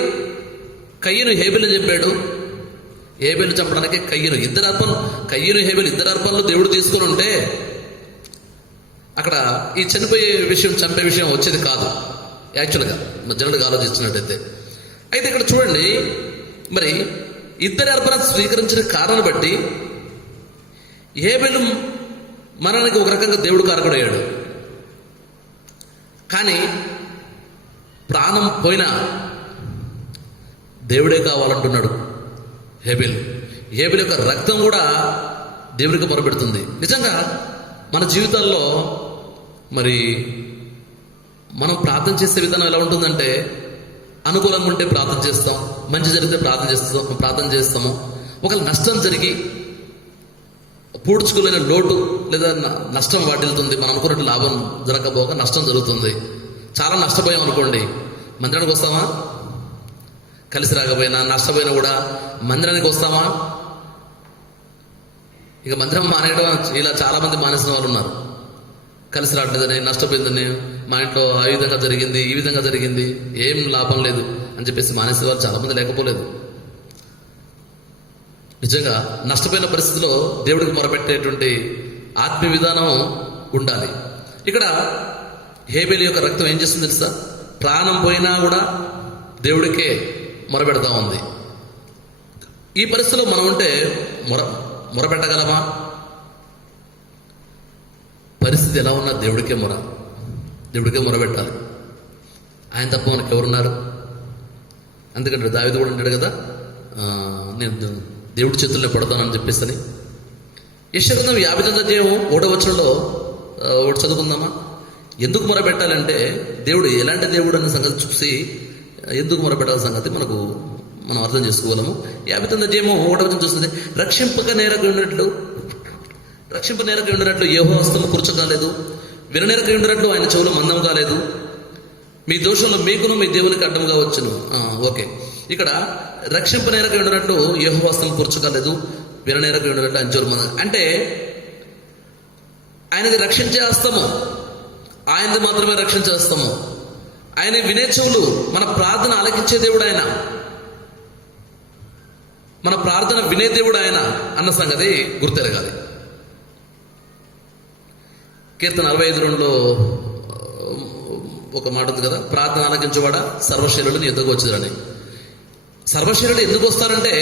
కయ్యను హేబేలు చెప్పాడు, హేబేలు చంపడానికి కయ్యను హేబేలు ఇద్దరు అర్పణలు దేవుడు తీసుకొని ఉంటే అక్కడ ఈ చనిపోయే విషయం, చంపే విషయం వచ్చేది కాదు యాక్చువల్గా జనుడిగా ఆలోచించినట్టయితే. అయితే ఇక్కడ చూడండి, మరి ఇద్దరి అర్పణ స్వీకరించిన కారణాన్ని బట్టి హేబేలు మరణానికి ఒక రకంగా దేవుడు కారకుడయ్యాడు. కానీ ప్రాణం పోయినా దేవుడే కావాలంటున్నాడు హేబేలు యొక్క రక్తం కూడా దేవుడికి మొరపెడుతుంది. నిజంగా మన జీవితాల్లో మరి మనం ప్రార్థన చేసే విధానం ఎలా ఉంటుందంటే అనుకూలంగా ఉంటే ప్రార్థన చేస్తాం, మంచి జరిగితే ప్రార్థన చేస్తాము. ఒకవేళ నష్టం జరిగి పూడ్చుకోలేని లోటు లేదా నష్టం వాటిల్తుంది, మనం అనుకున్నట్టు లాభం జరగకపోగా నష్టం జరుగుతుంది, చాలా నష్టపోయాం అనుకోండి, మందిరానికి వస్తామా? కలిసి రాకపోయినా నష్టపోయినా కూడా మందిరానికి వస్తామా? ఇక మందిరం మానేయడం ఇలా చాలా మంది మానేసిన వాళ్ళు ఉన్నారు. కలిసి రావట్లేదని, నష్టపోయిందని, మా ఇంట్లో ఆ విధంగా జరిగింది, ఈ విధంగా జరిగింది, ఏం లాభం లేదు అని చెప్పేసి మానేసే వాళ్ళు చాలా మంది లేకపోలేదు. నిజంగా నష్టపోయిన పరిస్థితిలో దేవుడికి మొరపెట్టేటువంటి ఆత్మీయ విధానం ఉండాలి. ఇక్కడ హేబేలు యొక్క రక్తం ఏం చేస్తుంది తెలుసా? ప్రాణం పోయినా కూడా దేవుడికే మొరపెడతా ఉంది. ఈ పరిస్థితిలో మనం ఉంటే మొరపెట్టగలమా? పరిస్థితి ఎలా ఉన్నా దేవుడికే మొరపెట్టాలి. ఆయన తప్ప మనకు ఎవరున్నారు? అందుకంటే దావీదు కూడా ఉంటాడు కదా, నేను దేవుడి చేతుల్లో పడతానని చెప్పేసి. యెషయా 59 అధ్యాయం 1వ వచనంలో ఒకటి చదువుకుందామా? ఎందుకు మొరపెట్టాలంటే దేవుడు ఎలాంటి దేవుడు అనే సంగతి చూసి ఎందుకు మొరపెట్టాల సంగతి మనం అర్థం చేసుకోగలము. 59 అధ్యాయం 1వ వచనం చూస్తుంది, రక్షింప నేరక ఉండినట్లు యెహోవా హస్తము కూర్చోకాలేదు, విననేరక ఉండినట్లు ఆయన చెవులు మందం కాలేదు, మీ దోషంలో మీకును మీ దేవునికి అడ్డంగా వచ్చును. ఓకే, ఇక్కడ రక్షింప నేరక ఉండినట్లు యెహోవా హస్తము కూర్చోకాలేదు, విననేరక ఉండినట్లు ఆయన చెవులు మందం. అంటే ఆయనది రక్షించే హస్తము, ఆయనది మాత్రమే రక్షించే హస్తము. ఆయన వినే చెవులు, మన ప్రార్థన ఆలకించే దేవుడు ఆయన, మన ప్రార్థన వినే దేవుడు ఆయన అన్న సంగతి గుర్తెరగాలి. కీర్తన 45:2లో ఒక మాట ఉంది కదా, ప్రార్థన ఆలకించేవాడా సర్వశైలులు నీ ఎద్దకు వచ్చేదని. సర్వశైలులు ఎందుకు వస్తారంటే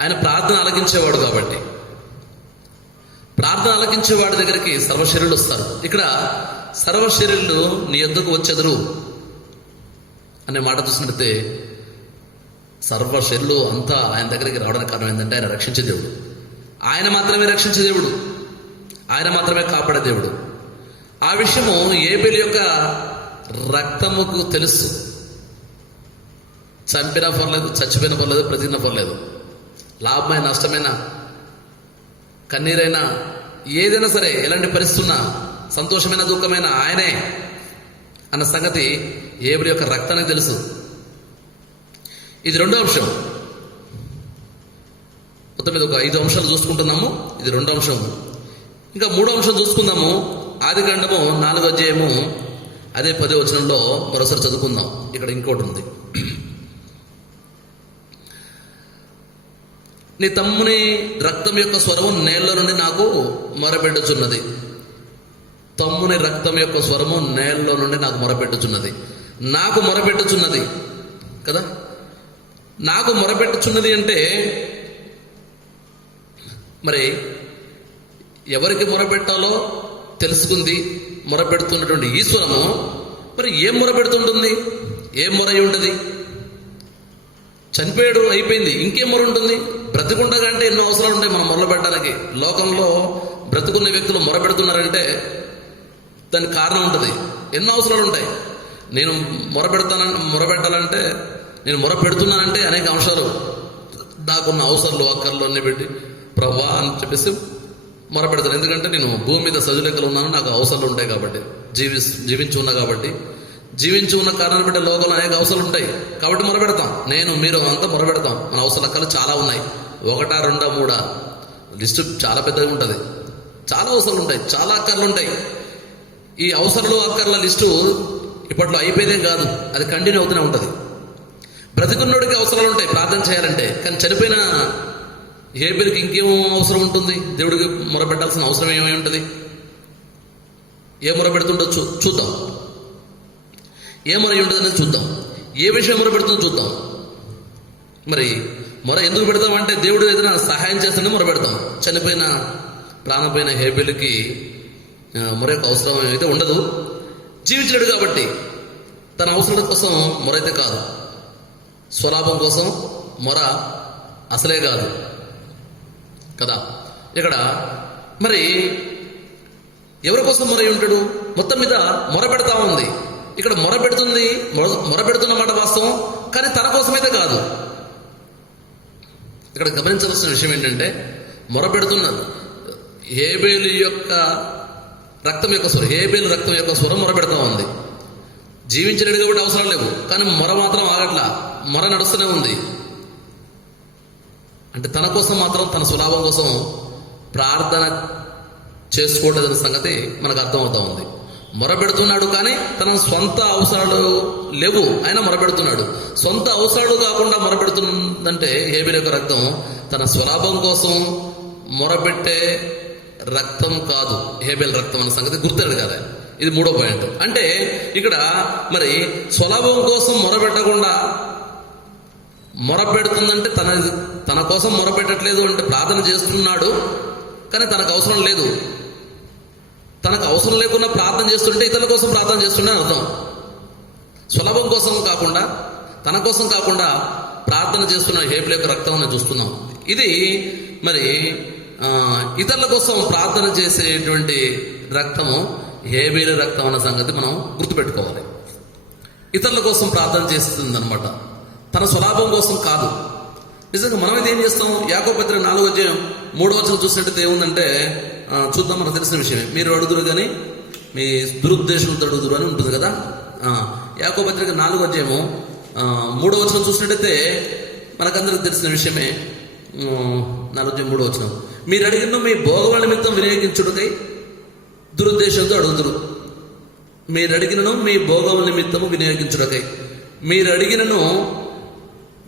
ఆయన ప్రార్థన ఆలకించేవాడు కాబట్టి. ప్రార్థన ఆలకించేవాడి దగ్గరికి సర్వశైలులు వస్తారు. ఇక్కడ సర్వశైలులు నీ ఎద్దకు వచ్చెదరు అనే మాట చూసినట్టే సర్వశైలులు అంతా ఆయన దగ్గరికి రావడానికి కారణం ఏంటంటే ఆయన రక్షించే దేవుడు. ఆయన మాత్రమే రక్షించే దేవుడు, ఆయన మాత్రమే కాపాడే దేవుడు. ఆ విషయము హేబేలు యొక్క రక్తముకు తెలుసు. చంపినా పర్లేదు, చచ్చిపోయినా పర్లేదు, ప్రతినా పర్లేదు, లాభమైన నష్టమైన కన్నీరైనా ఏదైనా సరే, ఎలాంటి పరిస్థితి ఉన్నా, సంతోషమైన దుఃఖమైన ఆయనే అన్న సంగతి హేబేలు యొక్క రక్తానికి తెలుసు. ఇది రెండో అంశం. మొత్తం మీద ఒక 5 అంశాలు చూసుకుంటున్నాము. ఇది రెండో అంశం. ఇంకా మూడో అంశం చూసుకుందాము. ఆదికాండము 4వ అధ్యాయము అదే 10వ వచనంలో మరోసారి చదువుకుందాం. ఇక్కడ ఇంకోటి ఉంది, నీ తమ్ముని రక్తం యొక్క స్వరము నేళ్ల నుండి నాకు మొరపెట్టుచున్నది. తమ్ముని రక్తం యొక్క స్వరము నేళ్ల నుండి నాకు మొరపెట్టుచున్నది. నాకు మొరపెట్టుచున్నది కదా, నాకు మొరపెట్టుచున్నది అంటే మరి ఎవరికి మొరపెట్టాలో తెలుసుకుంది మొరపెడుతున్నటువంటి ఈశ్వరము. మరి ఏం మొరపెడుతుంటుంది? ఏం మొర అయి ఉంటుంది? చనిపోయాడు, అయిపోయింది, ఇంకేం మొర ఉంటుంది? బ్రతికుండగా అంటే ఎన్నో అవసరాలు ఉంటాయి మనం మొరలు పెట్టడానికి. లోకంలో బ్రతుకున్న వ్యక్తులు మొరపెడుతున్నారంటే దానికి కారణం ఉంటుంది, ఎన్నో అవసరాలు ఉంటాయి. నేను మొరపెట్టాలంటే, నేను మొరపెడుతున్నానంటే అనేక అంశాలు, నాకున్న అవసరాలు అక్కర్లు అన్నీ పెట్టి ప్రభా అని చెప్పేసి మొరపెడతాను. ఎందుకంటే నేను భూమి మీద సజులెక్కలు ఉన్నాను, నాకు అవసరాలు ఉంటాయి కాబట్టి, జీవించి ఉన్నా కాబట్టి, జీవించి ఉన్న కారణాన్ని బట్టి లోకంలో అనేక అవసరాలు ఉంటాయి కాబట్టి మొరపెడతాం. నేను మీరు అంతా మొరపెడతాం. మన అవసరాల అక్కలు చాలా ఉన్నాయి, 1, 2, 3 లిస్టు చాలా పెద్దగా ఉంటుంది. చాలా అవసరాలు ఉంటాయి, చాలా అక్కర్లు ఉంటాయి. ఈ అవసరాలు అక్కర్ల లిస్టు ఇప్పట్లో అయిపోయేదేం కాదు, అది కంటిన్యూ అవుతూనే ఉంటుంది. బ్రతికున్నోడికి అవసరాలు ఉంటాయి ప్రార్థన చేయాలంటే, కానీ చనిపోయిన హేబేలుకి ఇంకేం అవసరం ఉంటుంది? దేవుడికి మొరపెట్టాల్సిన అవసరం ఏమై ఉంటుంది? ఏ మొరపెడుతుండొచ్చు చూద్దాం, ఏ మొర ఉంటుంది అనేది చూద్దాం, ఏ విషయం మొరపెడుతుందో చూద్దాం. మరి మొర ఎందుకు పెడతామంటే దేవుడు ఏదైనా సహాయం చేస్తేనే మొరపెడతాం. చనిపోయిన ప్రాణపోయిన హేబేలుకి మొర యొక్క అవసరం అయితే ఉండదు, జీవించలేడు కాబట్టి. తన అవసరం కోసం మొర అయితే కాదు, స్వలాభం కోసం మొర అసలే కాదు కదా. ఇక్కడ మరి ఎవరి కోసం మొర ఉంటాడు? మొత్తం మీద మొర పెడతా ఉంది. ఇక్కడ మొర పెడుతున్న మాట వాస్తవం, కానీ తన కోసమైతే కాదు. ఇక్కడ గమనించాల్సిన విషయం ఏంటంటే, మొర పెడుతున్నారు హేబేలు యొక్క రక్తం యొక్క స్వరం, హేబేలు రక్తం యొక్క స్వరం మొర పెడతా ఉంది. జీవించలేడు కాబట్టి అవసరం లేవు, కానీ మొర మాత్రం ఆగట్లా, మొర నడుస్తూనే ఉంది. అంటే తన కోసం మాత్రం, తన స్వలాభం కోసం ప్రార్థన చేసుకోవట్లేదన్న సంగతి మనకు అర్థమవుతా ఉంది. మొరపెడుతున్నాడు, కానీ తన సొంత అవసరాలు లేవు, ఆయన మొరపెడుతున్నాడు. సొంత అవసరాలు కాకుండా మొరపెడుతుందంటే హేబెల్ యొక్క రక్తం తన స్వలాభం కోసం మొరపెట్టే రక్తం కాదు. హేబెల్ రక్తం అన్న సంగతి గుర్తెరడు కదా. ఇది 3వ పాయింట్. అంటే ఇక్కడ మరి స్వలాభం కోసం మొరపెట్టకుండా మొరపెడుతుందంటే తన కోసం మొరపెట్టట్లేదు అంటే ప్రార్థన చేస్తున్నాడు, కానీ తనకు అవసరం లేదు. తనకు అవసరం లేకుండా ప్రార్థన చేస్తుంటే ఇతరుల కోసం ప్రార్థన చేస్తుండే అర్థం. సులభం కోసం కాకుండా, తన కోసం కాకుండా ప్రార్థన చేస్తున్న హేబెల్ యొక్క రక్తం అని చూస్తున్నాం. ఇది మరి ఇతరుల కోసం ప్రార్థన చేసేటువంటి రక్తము హేబెల్ రక్తం అన్న సంగతి మనం గుర్తుపెట్టుకోవాలి. ఇతరుల కోసం ప్రార్థన చేస్తుంది అనమాట, తన స్వలాభం కోసం కాదు. నిజంగా మనమైతే ఏం చేస్తాం? యాకోబు పత్రిక 4:3 చూసినట్టయితే ఏముందంటే, చూద్దాం, మనకు తెలిసిన విషయమే. మీరు అడుగుదురు కానీ మీ దురుద్దేశంతో అడుగుదురు అని ఉంటుంది కదా. యాకోబు పత్రిక 4:3 చూసినట్టయితే మనకందరికి తెలిసిన విషయమే. 4:3 మీరు అడిగిన మీ భోగముల నిమిత్తం వినియోగించుటకై దురుద్దేశంతో అడుగుతురు. మీరు అడిగినను మీ భోగముల నిమిత్తము వినియోగించుటకై. మీరు అడిగినను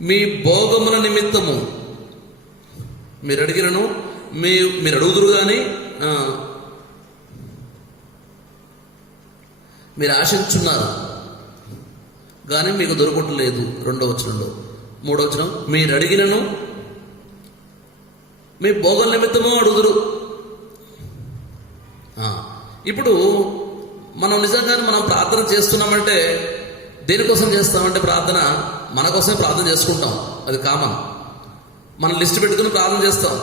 మీ భోగముల నిమిత్తము, మీరు అడిగినను మీరు అడుగుదురు కానీ మీరు ఆశించున్నారు కానీ మీకు దొరకట్లేదు. 2వ వచనంలో. 3వ వచనం, మీరు అడిగినను మీ భోగం నిమిత్తము అడుగుదురు. ఇప్పుడు మనం నిజంగానే మనం ప్రార్థన చేస్తున్నామంటే దేనికోసం చేస్తామంటే ప్రార్థన మన కోసమే ప్రార్థన చేసుకుంటాం. అది కామన్. మనం లిస్ట్ పెట్టుకుని ప్రార్థన చేస్తాం.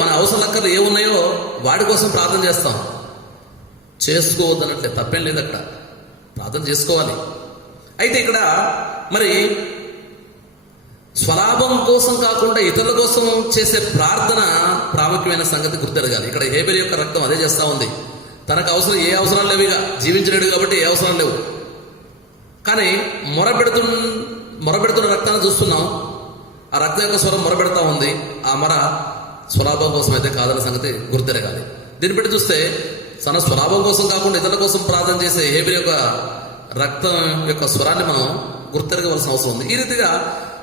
మన అవసరం లెక్కలు ఏమున్నాయో వాటి కోసం ప్రార్థన చేస్తాం. చేసుకోవద్దు అన్నట్లే, తప్పేం లేదు, అక్కడ ప్రార్థన చేసుకోవాలి. అయితే ఇక్కడ మరి స్వలాభం కోసం కాకుండా ఇతరుల కోసం చేసే ప్రార్థన ప్రాముఖ్యమైన సంగతి గుర్తెరగాలి. ఇక్కడ హేబెల్ యొక్క రక్తం అదే చేస్తా ఉంది. తనకు ఏ అవసరాలు లేవు, ఇక జీవించలేడు కాబట్టి ఏ అవసరాలు లేవు. కానీ మొరపెడుతున్న రక్తాన్ని చూస్తున్నాం. ఆ రక్తం యొక్క స్వరం మొరపెడతా ఉంది. ఆ మొర స్వలాభం కోసం అయితే కాదన్న సంగతి గుర్తెరగాలి. దీన్ని బట్టి చూస్తే తన స్వలాభం కోసం కాకుండా ఇతరుల కోసం ప్రార్థన చేసే హేబెల్ యొక్క రక్తం యొక్క స్వరాన్ని మనం గుర్తెరగవలసిన అవసరం ఉంది. ఈ రీతిగా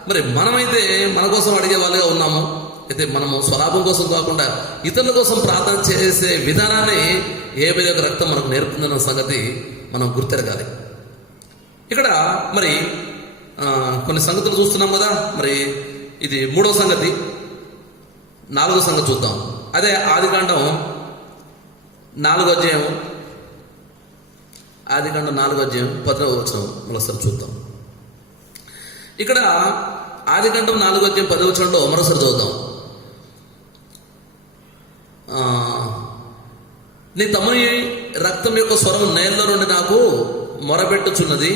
మరి మనమైతే మన కోసం అడిగే వాళ్ళుగా ఉన్నాము. అయితే మనము స్వలాభం కోసం కాకుండా ఇతరుల కోసం ప్రార్థన చేసే విధానాన్ని హేబెల్ యొక్క రక్తం మనకు నేర్పుతుందన్న సంగతి మనం గుర్తెరగాలి. ఇక్కడ మరి కొన్ని సంగతులు చూస్తున్నాం కదా. మరి ఇది 3వ సంగతి. 4వ సంగతి చూద్దాం. అదే ఆదికాండం 4వ అధ్యాయం. ఆదికాండం 4వ అధ్యాయం 10వ వచనం మరోసారి చూద్దాం. ఇక్కడ ఆదికాండం 4వ అధ్యాయం 10వ వచనంలో మరోసారి చూద్దాం. నీ తమ్ముని రక్తం యొక్క స్వరం నేలలో నుండి నాకు మొరపెట్టుచున్నది,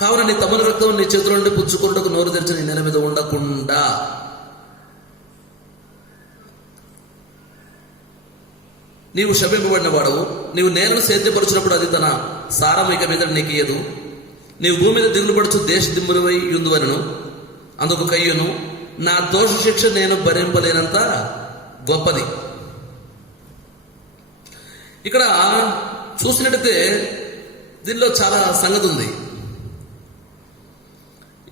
కావున నీ తమ్ముని రక్తం నీ చేతుల నుండి పుచ్చుకుంటూ నోరు తెరిచి నీ నేల మీద ఉండకుండా నీవు శపింపబడిన వాడవు. నీవు నేలను సేద్యపరుచినప్పుడు అది తన సారం ఇక మీద నీకు ఇయ్యదు. నీవు భూమి మీద దిగులు పడుచు దేశ దిమ్మురువై యుందువనను. అందుకు కయ్యును, నా దోష శిక్ష నేను భరింపలేనంత గొప్పది. ఇక్కడ చూసినట్టయితే దీనిలో చాలా సంగతి ఉంది.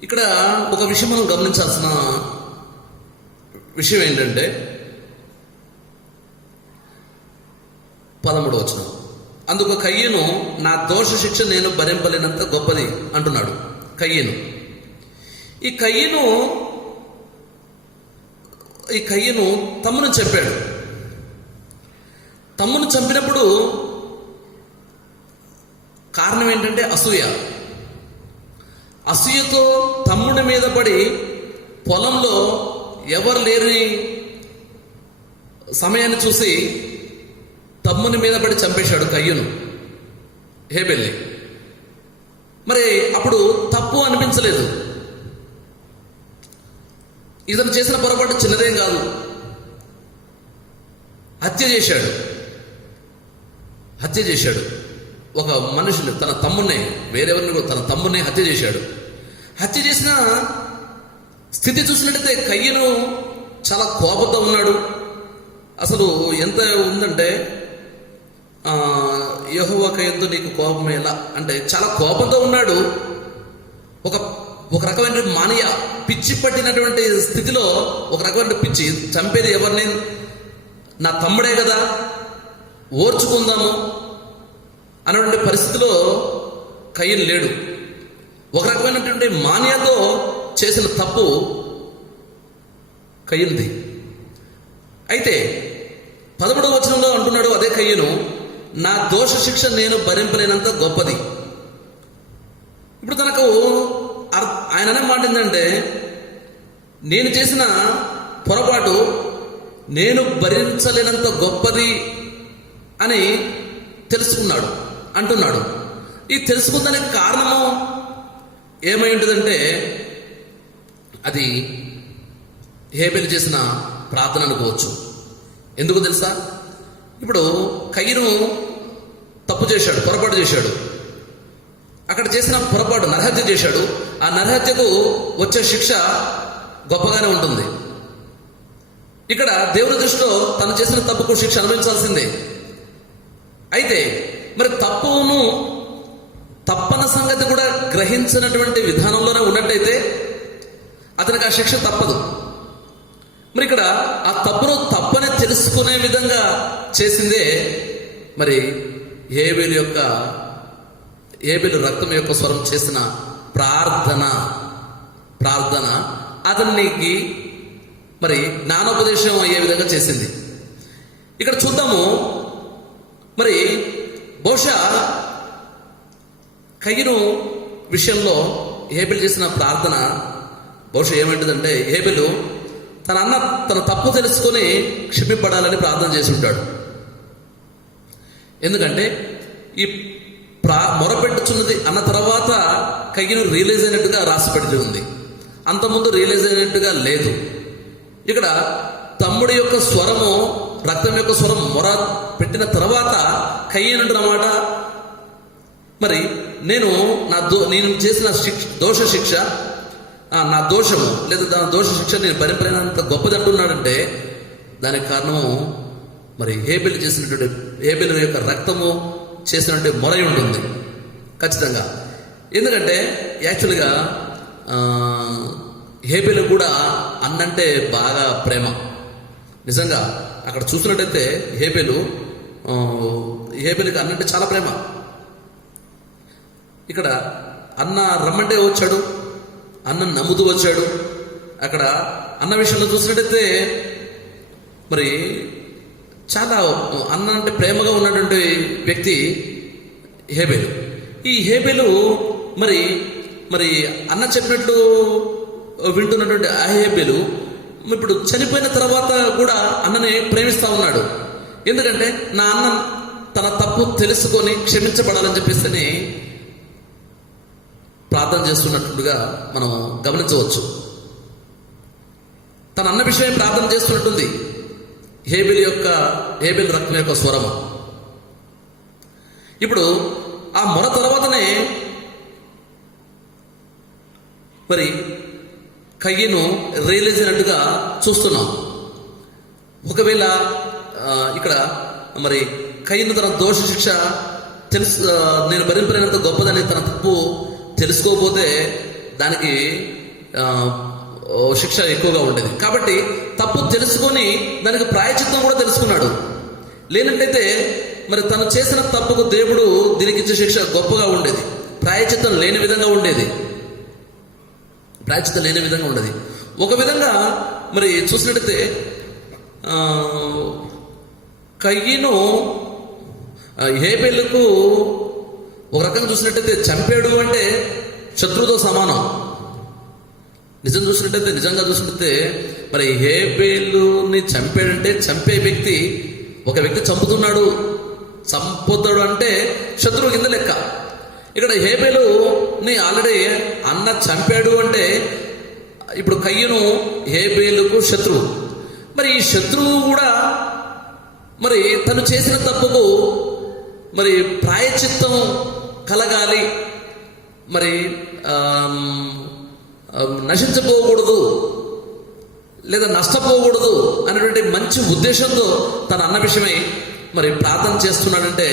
ఇక్కడ ఒక విషయం మనం గమనించాల్సిన విషయం ఏంటంటే 13వ వచనం, అందుకు కయ్యను, నా దోష శిక్ష నేను భరింపలేనంత గొప్పది అంటున్నాడు కయ్యను. ఈ కయ్యను తమ్మును చెప్పాడు. తమ్మును చంపినప్పుడు కారణం ఏంటంటే అసూయతో తమ్ముడి మీద పడి పొలంలో ఎవరు లేని సమయాన్ని చూసి తమ్ముని మీద పడి చంపేశాడు కయ్యను హేబెల్ని. మరి అప్పుడు తప్పు అనిపించలేదు. ఇతను చేసిన పొరపాటు చిన్నదేం కాదు. హత్య చేశాడు. ఒక మనుషుని, తన తమ్మున్నే, వేరెవరిని కూడా తన తమ్మున్నే హత్య చేశాడు. హత్య చేసిన స్థితి చూసినట్టయితే కయ్యను చాలా కోపంతో ఉన్నాడు. అసలు ఎంత ఉందంటే యెహోవాకు యందు నీకు కోపం ఎలా అంటే చాలా కోపంతో ఉన్నాడు. ఒక రకమైన మానీయ పిచ్చి పట్టినటువంటి స్థితిలో, ఒక రకమైన పిచ్చి, చంపేది ఎవరిని, నా తమ్ముడే కదా ఓర్చుకుందాము అన్నటువంటి పరిస్థితిలో కయ్యను లేడు. ఒక రకమైనటువంటి మాన్యతో చేసిన తప్పు కయ్యనుది. అయితే 13వ వచనంలో అంటున్నాడు అదే కయ్యను, నా దోష శిక్ష నేను భరింపలేనంత గొప్పది. ఇప్పుడు తనకు ఆయన అనే మాట ఏంటంటే, నేను చేసిన పొరపాటు నేను భరించలేనంత గొప్పది అని తెలుసుకున్నాడు అంటున్నాడు. ఈ తెలుసుకుందానికి కారణము ఏమై ఉంటుందంటే, అది హేబెలు చేసిన ప్రార్థన అనుకోవచ్చు. ఎందుకు తెలుసా? ఇప్పుడు కయ్యను తప్పు చేశాడు, పొరపాటు చేశాడు. అక్కడ చేసిన పొరపాటు నరహత్య చేశాడు. ఆ నరహత్యకు వచ్చే శిక్ష గొప్పగానే ఉంటుంది. ఇక్కడ దేవుని దృష్టిలో తను చేసిన తప్పుకు శిక్ష అనుభవించాల్సిందే. అయితే మరి తప్పన సంగతి కూడా గ్రహించినటువంటి విధానంలోనే ఉన్నట్టయితే అతనికి ఆ శిక్ష తప్పదు. మరి ఇక్కడ ఆ తప్పును తప్పని తెలుసుకునే విధంగా చేసిందే మరి హేబెలు రక్తం యొక్క స్వరం చేసిన ప్రార్థన అతనికి మరి జ్ఞానోపదేశం అయ్యే విధంగా చేసింది. ఇక్కడ చూద్దాము. మరి బహుశా కయ్యను విషయంలో హేబెలు చేసిన ప్రార్థన బహుశా ఏమంటుందంటే, హేబెలు తన తప్పు తెలుసుకొని క్షమింపడాలని ప్రార్థన చేసి ఉంటాడు. ఎందుకంటే ఈ మొరపెట్టుచున్నది అన్న తర్వాత కయ్యను రియలైజ్ అయినట్టుగా రాసి పెట్టి ఉంది. అంతకుముందు రియలైజ్ అయినట్టుగా లేదు. ఇక్కడ తమ్ముడి యొక్క స్వరము, రక్తం యొక్క స్వరం మొర పెట్టిన తర్వాత కయ్యనుంటున్నమాట, మరి నేను చేసిన దోష శిక్ష, నా దోషము లేదా దాని దోష శిక్ష నేను భరింపలేనంత గొప్పది అంటున్నాడంటే దానికి కారణము మరి హేబెలు యొక్క రక్తము చేసినటువంటి మొర ఉంటుంది ఖచ్చితంగా. ఎందుకంటే యాక్చువల్గా హేబెలు కూడా అన్నంటే బాగా ప్రేమ. నిజంగా అక్కడ చూసినట్టయితే హేబెలుకి అన్నంటే చాలా ప్రేమ. ఇక్కడ అన్న రమ్మంటే వచ్చాడు, అన్న నమ్ముతూ వచ్చాడు. అక్కడ అన్న విషయంలో చూసినట్టయితే మరి చాలా అన్న అంటే ప్రేమగా ఉన్నటువంటి వ్యక్తి హేబెలు. ఈ హేబెలు మరి అన్న చెప్పినట్లు వింటున్నటువంటి ఆ హేబెలు ఇప్పుడు చనిపోయిన తర్వాత కూడా అన్నని ప్రేమిస్తా ఉన్నాడు. ఎందుకంటే నా అన్న తన తప్పు తెలుసుకొని క్షమించబడాలని చెప్పేసి ప్రార్థన చేస్తున్నట్లుగా మనం గమనించవచ్చు. తన అన్న విషయం ప్రార్థన చేస్తున్నట్టుంది హేబెలు రక్తం యొక్క స్వరము. ఇప్పుడు ఆ మొర తర్వాతనే మరి కయ్యను రియలైజ్ అయినట్టుగా చూస్తున్నాం. ఒకవేళ ఇక్కడ మరి కయ్యను తన దోష శిక్ష నేను భరింపలేనంత గొప్పదని తన తప్పు తెలుసుకోకపోతే దానికి శిక్ష ఎక్కువగా ఉండేది. కాబట్టి తప్పు తెలుసుకొని దానికి ప్రాయశ్చిత్తం కూడా తెలుసుకున్నాడు. లేనట్టయితే మరి తను చేసిన తప్పుకు దేవుడు దీనికి ఇచ్చే శిక్ష గొప్పగా ఉండేది. ప్రాయశ్చిత్తం లేని విధంగా ఉండేది. ఒక విధంగా మరి చూసినట్టయితే కయ్యను హేబెలుకు ఒక రకంగా చూసినట్టయితే చంపాడు అంటే శత్రువుతో సమానం. నిజంగా చూసినట్టయితే మరి హేబెలుని చంపాడంటే చంపే వ్యక్తి, ఒక వ్యక్తి చంపుతాడు అంటే శత్రువు కింద లెక్క. ఇక్కడ హేబెలుని ఆల్రెడీ అన్న చంపాడు అంటే ఇప్పుడు కయ్యను హేబెలుకు శత్రువు. మరి ఈ శత్రువు కూడా మరి తను చేసిన తప్పుకు మరి ప్రాయశ్చిత్తం కలగాలి, మరి నశించపోకూడదు లేదా నష్టపోకూడదు అనేటువంటి మంచి ఉద్దేశంతో తన అన్న విషయమై మరి ప్రార్థన చేస్తున్నాడంటే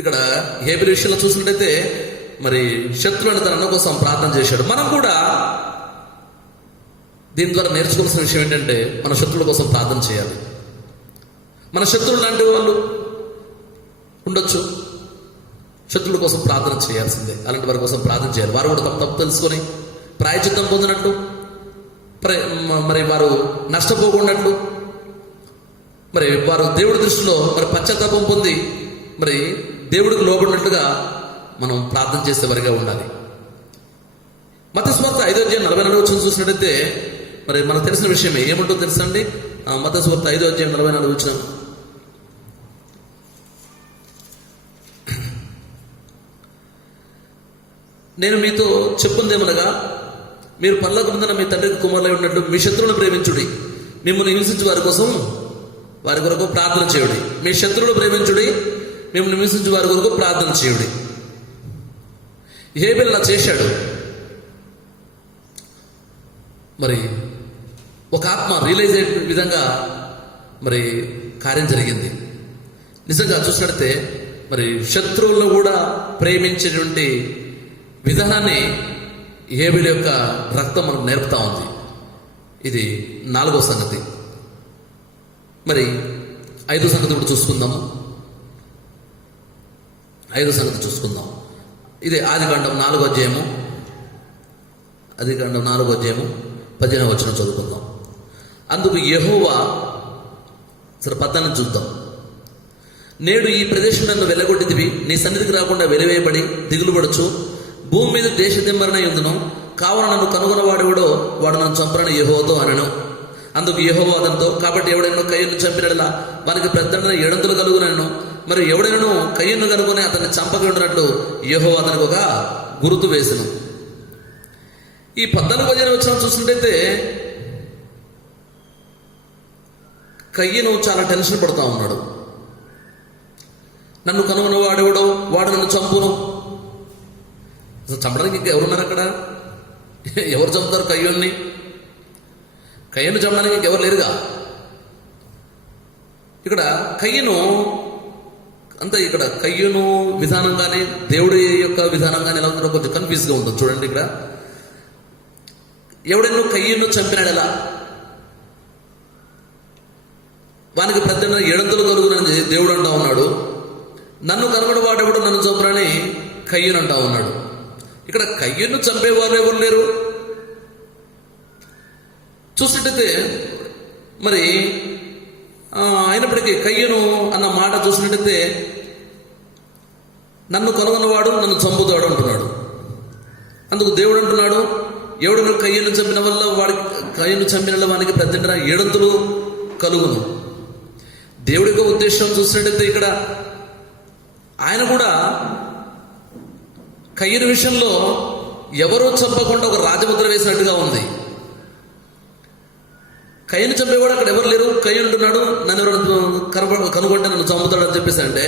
ఇక్కడ హేబెలు విషయంలో చూసినట్టయితే మరి శత్రువుని తన అన్న కోసం ప్రార్థన చేశాడు. మనం కూడా దీని ద్వారా నేర్చుకోవాల్సిన విషయం ఏంటంటే మన శత్రువుల కోసం ప్రార్థన చేయాలి. మన శత్రువులు లాంటి వాళ్ళు ఉండొచ్చు, శత్రువుల కోసం ప్రార్థన చేయాల్సిందే. అలాంటి వారి కోసం ప్రార్థన చేయాలి. వారు కూడా తప్పు తెలుసుకొని ప్రాయచిత్తం పొందినట్లు, మరి వారు నష్టపోకున్నట్లు, మరి వారు దేవుడి దృష్టిలో మరి పశ్చాత్తాపం పొంది మరి దేవుడికి లోబడినట్టుగా మనం ప్రార్థన చేసే వారిగా ఉండాలి. మత్తయి సువార్త 5:44 చూసినట్టయితే మరి మనకు తెలిసిన విషయమే. ఏముంటుందో తెలుసా అండి? మత్తయి సువార్త 5:44. నేను మీతో చెప్పుందేమనగా, మీరు పరలోకమందున్న మీ తండ్రికి కుమారులై ఉన్నట్లు మీ శత్రువులను ప్రేమించుడి, మిమ్మల్ని హింసించు వారి కొరకు ప్రార్థన చేయుడి. మీ శత్రువులు ప్రేమించుడి, మిమ్మల్ని హింసించు వారి కొరకు ప్రార్థన చేయుడి. హేబెలు అలా చేశాడు. మరి ఒక ఆత్మ రియలైజ్ అయ్యే విధంగా మరి కార్యం జరిగింది. నిజంగా చూసినట్టే మరి శత్రువులను కూడా ప్రేమించేటువంటి విధానాన్ని హేబెలు యొక్క రక్తం మనకు నేర్పుతా ఉంది. ఇది 4వ సంగతి. మరి 5వ సంగతి కూడా చూసుకుందాము. 5వ సంగతి చూసుకుందాం. ఇదే ఆదికాండం 4వ అధ్యాయము 15వ వచనం చదువుకుందాం. అందుకు యెహోవా, సరే 18 చూద్దాం. నేడు ఈ ప్రదేశం నన్ను వెళ్ళగొట్టిదివి, నీ సన్నిధికి రాకుండా వెలివేయబడి దిగులు పడచ్చు, భూమి మీద దేశ దిమ్మరణ ఎందును, కావున నన్ను కనుగొనవాడెవడో వాడు నన్ను చంపనని యెహోవాతో అనెను. అందుకు యెహోవా అతనితో, కాబట్టి ఎవడైనా కయ్యను చంపినట్లా వానికి ప్రతిదండన 7 కలుగునను, మరి ఎవడైనా కయ్యను కనుగొని అతన్ని చంపకుండానట్లు యెహోవా అతనికి ఒక గుర్తు వేసెను. ఈ 14వ వచనం చూసినట్టయితే కయ్యను చాలా టెన్షన్ పడుతూ ఉన్నాడు. నన్ను కనుగొన్న వాడెవడో వాడు నన్ను చంపును. అసలు చంపడానికి ఇంకా ఎవరున్నారు అక్కడ? ఎవరు చంపుతారు కయ్యన్ని? కయ్యను చంపడానికి ఇంకెవరు లేరుగా. ఇక్కడ కయ్యను అంతా, ఇక్కడ కయ్యను విధానం కానీ దేవుడి యొక్క విధానం కానీ ఎలా ఉంటుందో కొంచెం కన్ఫ్యూజ్గా ఉంటుంది. చూడండి, ఇక్కడ ఎవడెన్నో కయ్యను చంపినాడు ఎలా, వానికి ప్రతిన 7 కలుగునని దేవుడు అంటా ఉన్నాడు. నన్ను కనుగొని వాడెవడు నన్ను చంపునని కయ్యను అంటా ఉన్నాడు. ఇక్కడ కయ్యను చంపేవారు ఎవరు లేరు. చూసినట్టయితే మరి అయినప్పటికీ కయ్యను అన్న మాట చూసినట్టయితే నన్ను కనుగొన్నవాడు నన్ను చంపుతాడు అంటున్నాడు. అందుకు దేవుడు అంటున్నాడు, ఎవడు కయ్యను చంపిన వల్ల వాడికి, కయ్యను చంపిన వానికి ప్రతింట 7 కలుగును. దేవుడి యొక్క ఉద్దేశం చూసినట్టయితే ఇక్కడ ఆయన కూడా కయ్యను విషయంలో ఎవరో చంపకుండా ఒక రాజముద్ర వేసినట్టుగా ఉంది. కయ్యను చంపేవాడు అక్కడ ఎవరు లేరు. కయ్యను అంటున్నాడు, నన్ను ఎవరు కనుగొంటే నన్ను చంపుతాడు అని చెప్పేసి అంటే,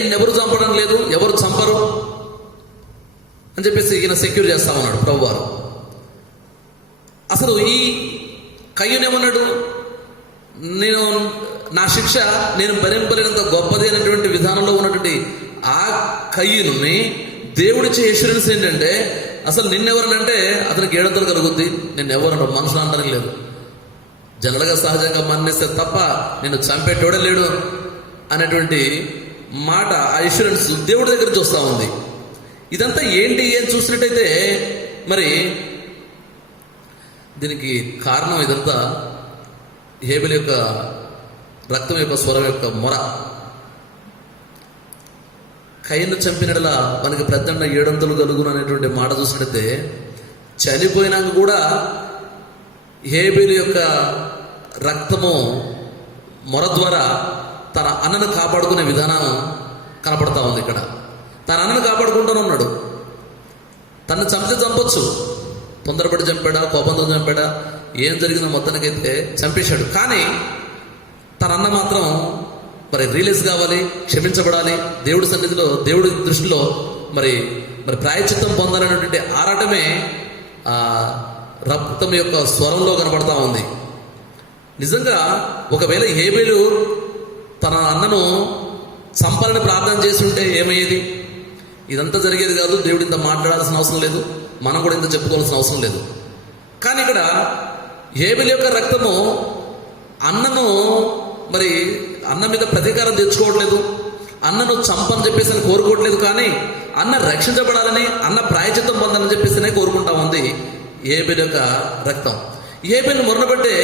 నిన్నెవరు చంపడం లేదు, ఎవరు చంపరు అని చెప్పేసి ఈయన సెక్యూర్ చేస్తా ఉన్నాడు ప్రభువారు. అసలు ఈ కయ్యను ఏమన్నాడు, నేను నా శిక్ష నేను భరింపలేనంత గొప్పది అనేటువంటి విధానంలో ఉన్నటువంటి ఆ కయ్యనుని దేవుడిచ్చే ఎష్యూరెన్స్ ఏంటంటే, అసలు నిన్నెవరనంటే అతనికి 7 కలుగుద్ది, నిన్నెవరన్నా మనుషులు అనడానికి లేదు. జనరల్గా సహజంగా మన్నిస్తే తప్ప నిన్ను చంపేటోడే లేడు అనేటువంటి మాట, ఆ ఇన్సూరెన్స్ దేవుడి దగ్గర చూస్తూ ఉంది. ఇదంతా ఏంటి ఏం చూసినట్టయితే మరి దీనికి కారణం ఇదంతా హేబెలు యొక్క రక్తం యొక్క స్వరం యొక్క మొర. కయ్యను చంపినట్లా మనకి ప్రతిదండ 7 కలుగును అనేటువంటి మాట చూసినట్టయితే చనిపోయినాక కూడా హేబెలు యొక్క రక్తము మొర ద్వారా తన అన్నను కాపాడుకునే విధానం కనపడతా ఉంది. ఇక్కడ తన అన్నను కాపాడుకుంటూనే ఉన్నాడు. తను చంపితే చంపొచ్చు, తొందరపడి చంపాడా, కోపంతో చంపాడా, ఏం జరిగిందో మొత్తానికైతే చంపేశాడు. కానీ తన అన్న మాత్రం మరి రియలైజ్ కావాలి, క్షమించబడాలి, దేవుడి సన్నిధిలో దేవుడి దృష్టిలో మరి మరి ప్రాయశ్చిత్తం పొందాలనేటువంటి ఆరాటమే ఆ రక్తం యొక్క స్వరంలో కనపడతా ఉంది. నిజంగా ఒకవేళ హేబెలు తన అన్నను చంపాలని ప్రార్థన చేసి ఉంటే ఏమయ్యేది? ఇదంతా జరిగేది కాదు. దేవుడు ఇంత మాట్లాడాల్సిన అవసరం లేదు, మనం కూడా ఇంత చెప్పుకోవాల్సిన అవసరం లేదు. కానీ ఇక్కడ హేబెలు యొక్క రక్తము అన్నను మరి అన్న మీద ప్రతీకారం తెచ్చుకోవట్లేదు, అన్నను చంపని చెప్పేసి అని కోరుకోవట్లేదు. కానీ అన్న రక్షించబడాలని, అన్న ప్రాయచిత్తం పొందాలని చెప్పేసి కోరుకుంటా ఉంది హేబెలు యొక్క రక్తం. హేబెలు మొరనబట్టే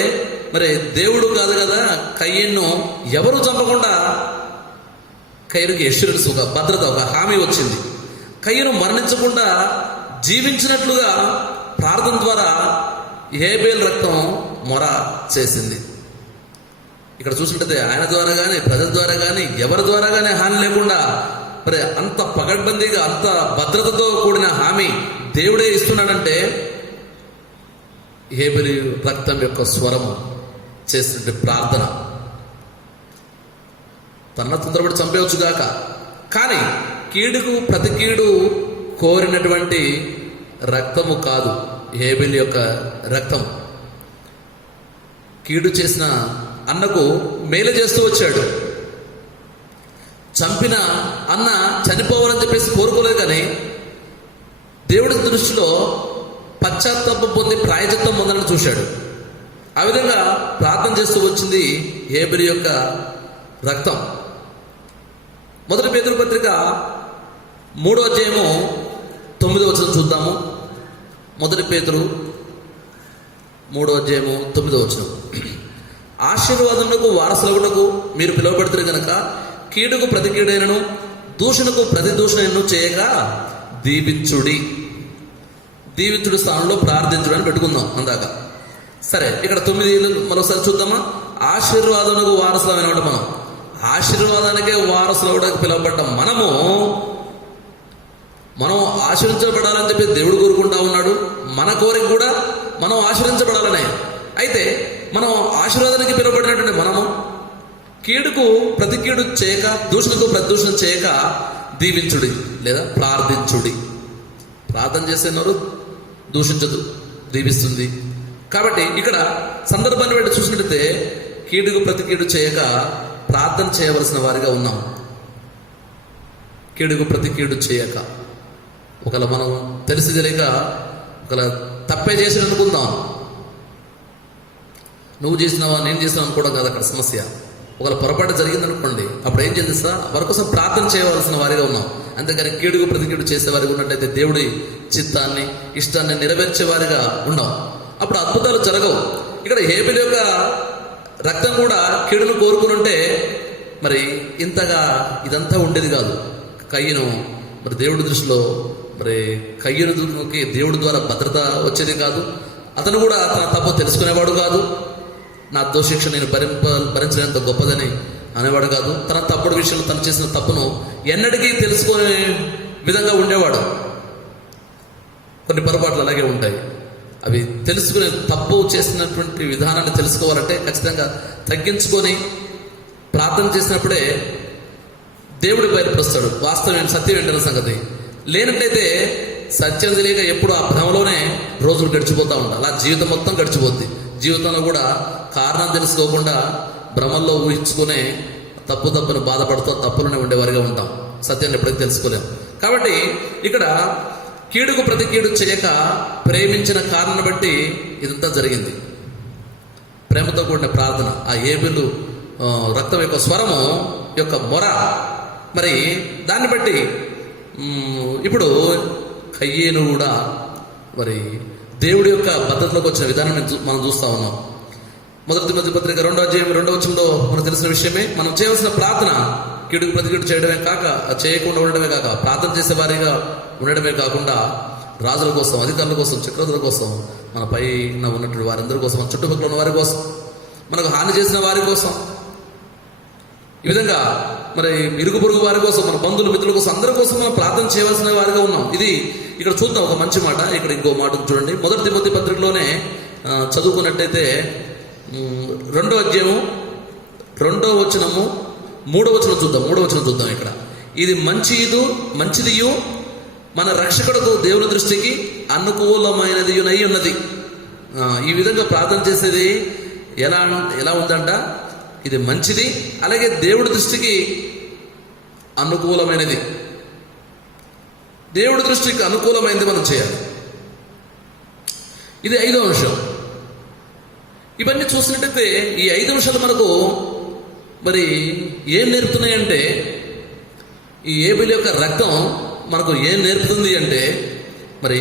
మరి దేవుడు కాదు కదా కయ్యను ఎవరు చంపకుండా కయ్యనుకి ఎష్యూరెన్స్, ఒక భద్రత, ఒక హామీ వచ్చింది. కయ్యను మరణించకుండా జీవించినట్లుగా ప్రార్థన ద్వారా హేబెలు రక్తం మొర చేసింది. ఇక్కడ చూసినట్టయితే ఆయన ద్వారా కానీ, ప్రజల ద్వారా కానీ, ఎవరి ద్వారా కానీ హాని లేకుండా మరి అంత పగడ్బందీగా, అంత భద్రతతో కూడిన హామీ దేవుడే ఇస్తున్నాడంటే హేబెలు రక్తం యొక్క స్వరము చేస్తున్న ప్రార్థన. తన తొందరపడి చంపేవచ్చు గాక, కానీ కీడుకు ప్రతి కీడు కోరినటువంటి రక్తము కాదు హేబెలు యొక్క రక్తం. కీడు చేసిన అన్నకు మేలు చేస్తూ వచ్చాడు. చంపిన అన్న చనిపోవాలని చెప్పేసి కోరుకోలేదు, కానీ దేవుడి దృష్టిలో పశ్చాత్తాపం పొంది ప్రాయచిత్తం పొందాలని చూశాడు. ఆ విధంగా ప్రార్థన చేస్తూ వచ్చింది హేబెలు యొక్క రక్తం. మొదటి పేతురు పత్రిక 3వ అధ్యాయము 9వ వచనం చూద్దాము. మొదటి పేతురు 3వ అధ్యాయము 9వ వచనం. ఆశీర్వాదములకు వారసులగుటకు మీరు పిలువబడుతున్నారు గనక కీడుకు ప్రతి కీడైనను దూషణకు ప్రతి దూషణను చేయక దీవించుడి. దీవించుడి స్థానంలో ప్రార్థించుడు అని పెట్టుకుందాం అందాక. సరే, ఇక్కడ 9 మరోసారి చూద్దామా. ఆశీర్వాదములకు వారసులమైన మనం, ఆశీర్వాదానికే వారసులవడానికి పిలువబడ్డ మనం ఆశీర్వించబడాలని చెప్పి దేవుడు కోరుకుంటా ఉన్నాడు. మన కోరిక కూడా మనం ఆశీర్వించబడాలనే. అయితే మనం ఆశీర్వాదానికి పిలువబడినటువంటి మనము కీడుకు ప్రతి కీడు చేయక, దూషణకు ప్రతి దూషణ చేయక దీవించుడి లేదా ప్రార్థించుడి. ప్రార్థన చేసేవారు దూషించదు, దీవిస్తుంది. కాబట్టి ఇక్కడ సందర్భాన్ని బట్టి చూసినట్లయితే కీడుకు ప్రతి కీడు చేయక ప్రార్థన చేయవలసిన వారిగా ఉన్నాం. కీడుకు ప్రతి కీడు చేయక, ఒకవేళ మనం తెలిసి తెలియక ఒకవేళ తప్పే చేసి అనుకుందాం, నువ్వు చేసినావా నేను చేసినావు అనుకోవడం కాదు అక్కడ సమస్య. ఒకవేళ పొరపాటు జరిగిందనుకోండి, అప్పుడు ఏం చేస్తా వారి కోసం ప్రార్థన చేయవలసిన వారిగా ఉన్నాం. అంతేగాని కీడుకు ప్రతి కీడు చేసేవారిగా ఉన్నట్టయితే దేవుడి చిత్తాన్ని, ఇష్టాన్ని నెరవేర్చే వారిగా ఉన్నాం. అప్పుడు అద్భుతాలు జరగవు. ఇక్కడ హేబెలు యొక్క రక్తం కూడా కీడును కోరుకుని ఉంటే మరి ఇంతగా ఇదంతా ఉండేది కాదు. కయ్యను మరి దేవుడి దృష్టిలో మరి కయ్యనుకి దేవుడి ద్వారా భద్రత వచ్చేది కాదు. అతను కూడా తన తప్పు తెలుసుకునేవాడు కాదు. నా దోషిక్ష నేను భరించినంత గొప్పదని అనేవాడు కాదు. తన తప్పుడు విషయంలో తను చేసిన తప్పును ఎన్నటికీ తెలుసుకునే విధంగా ఉండేవాడు. కొన్ని పొరపాట్లు అలాగే ఉంటాయి. అవి తెలుసుకునే, తప్పు చేసినటువంటి విధానాన్ని తెలుసుకోవాలంటే ఖచ్చితంగా తగ్గించుకొని ప్రార్థన చేసినప్పుడే దేవుడి బయటపరుస్తాడు వాస్తవం, సత్యం ఏంటన్న సంగతి. లేనట్టయితే సత్యం తెలియక ఎప్పుడు ఆ భ్రమలోనే రోజులు గడిచిపోతూ ఉంటాయి. అలా జీవితం మొత్తం గడిచిపోద్ది. జీవితంలో కూడా కారణం తెలుసుకోకుండా భ్రమల్లో ఊహించుకునే తప్పును బాధపడుతూ తప్పులోనే ఉండేవారిగా ఉంటాం. సత్యాన్ని ఎప్పటికీ తెలుసుకోలేం. కాబట్టి ఇక్కడ కీడుకు ప్రతి కీడు చేయక ప్రేమించిన కారణం బట్టి ఇదంతా జరిగింది. ప్రేమతో కూడిన ప్రార్థన, ఆ హేబెలు రక్తం యొక్క స్వరము యొక్క మొర, మరి దాన్ని బట్టి ఇప్పుడు కయ్యేను కూడా మరి దేవుడి యొక్క భద్రతలోకి వచ్చిన విధానం మనం చూస్తా ఉన్నాం. మొదటి తిమోతి పత్రిక 2వ అధ్యాయం 2వ వచనంలో మనకు తెలిసిన విషయమే. మనం చేయవలసిన ప్రార్థన కీడుకు ప్రతి కీడు చేయడమే కాక, చేయకుండా ఉండడమే కాక, ప్రార్థన చేసే వారిగా ఉండడమే కాకుండా రాజుల కోసం, అధికారుల కోసం, చక్రవర్తుల కోసం, మన పైన ఉన్నటువంటి వారందరి కోసం, మన చుట్టుపక్కల ఉన్న వారి కోసం, మనకు హాని చేసిన వారి కోసం, ఈ విధంగా మరి ఇరుగు పొరుగు వారి కోసం, మన బంధువుల మిత్రుల కోసం, అందరి కోసం మనం ప్రార్థన చేయవలసిన వారిగా ఉన్నాం. ఇది ఇక్కడ చూద్దాం ఒక మంచి మాట. ఇక్కడ ఇంకో మాట చూడండి. మొదటి తిమోతి పత్రికలోనే చదువుకున్నట్టయితే 2వ అధ్యాయము 2వ వచనము 3వ వచనం చూద్దాం. 3వ వచనం చూద్దాం. ఇక్కడ ఇది మంచిదియు మన రక్షకుడుకు దేవుని దృష్టికి అనుకూలమైనది ఉన్నది. ఈ విధంగా ప్రార్థన చేసేది ఎలా ఉందంట, ఇది మంచిది, అలాగే దేవుడి దృష్టికి అనుకూలమైనది. దేవుడి దృష్టికి అనుకూలమైనది మనం చేయాలి. ఇది 5వ అంశం. ఇవన్నీ చూసినట్టయితే ఈ 5 అంశాలు మనకు మరి ఏం నేర్పుతున్నాయంటే, ఈ ఏబేలు యొక్క రక్తం మనకు ఏం నేర్పుతుంది అంటే, మరి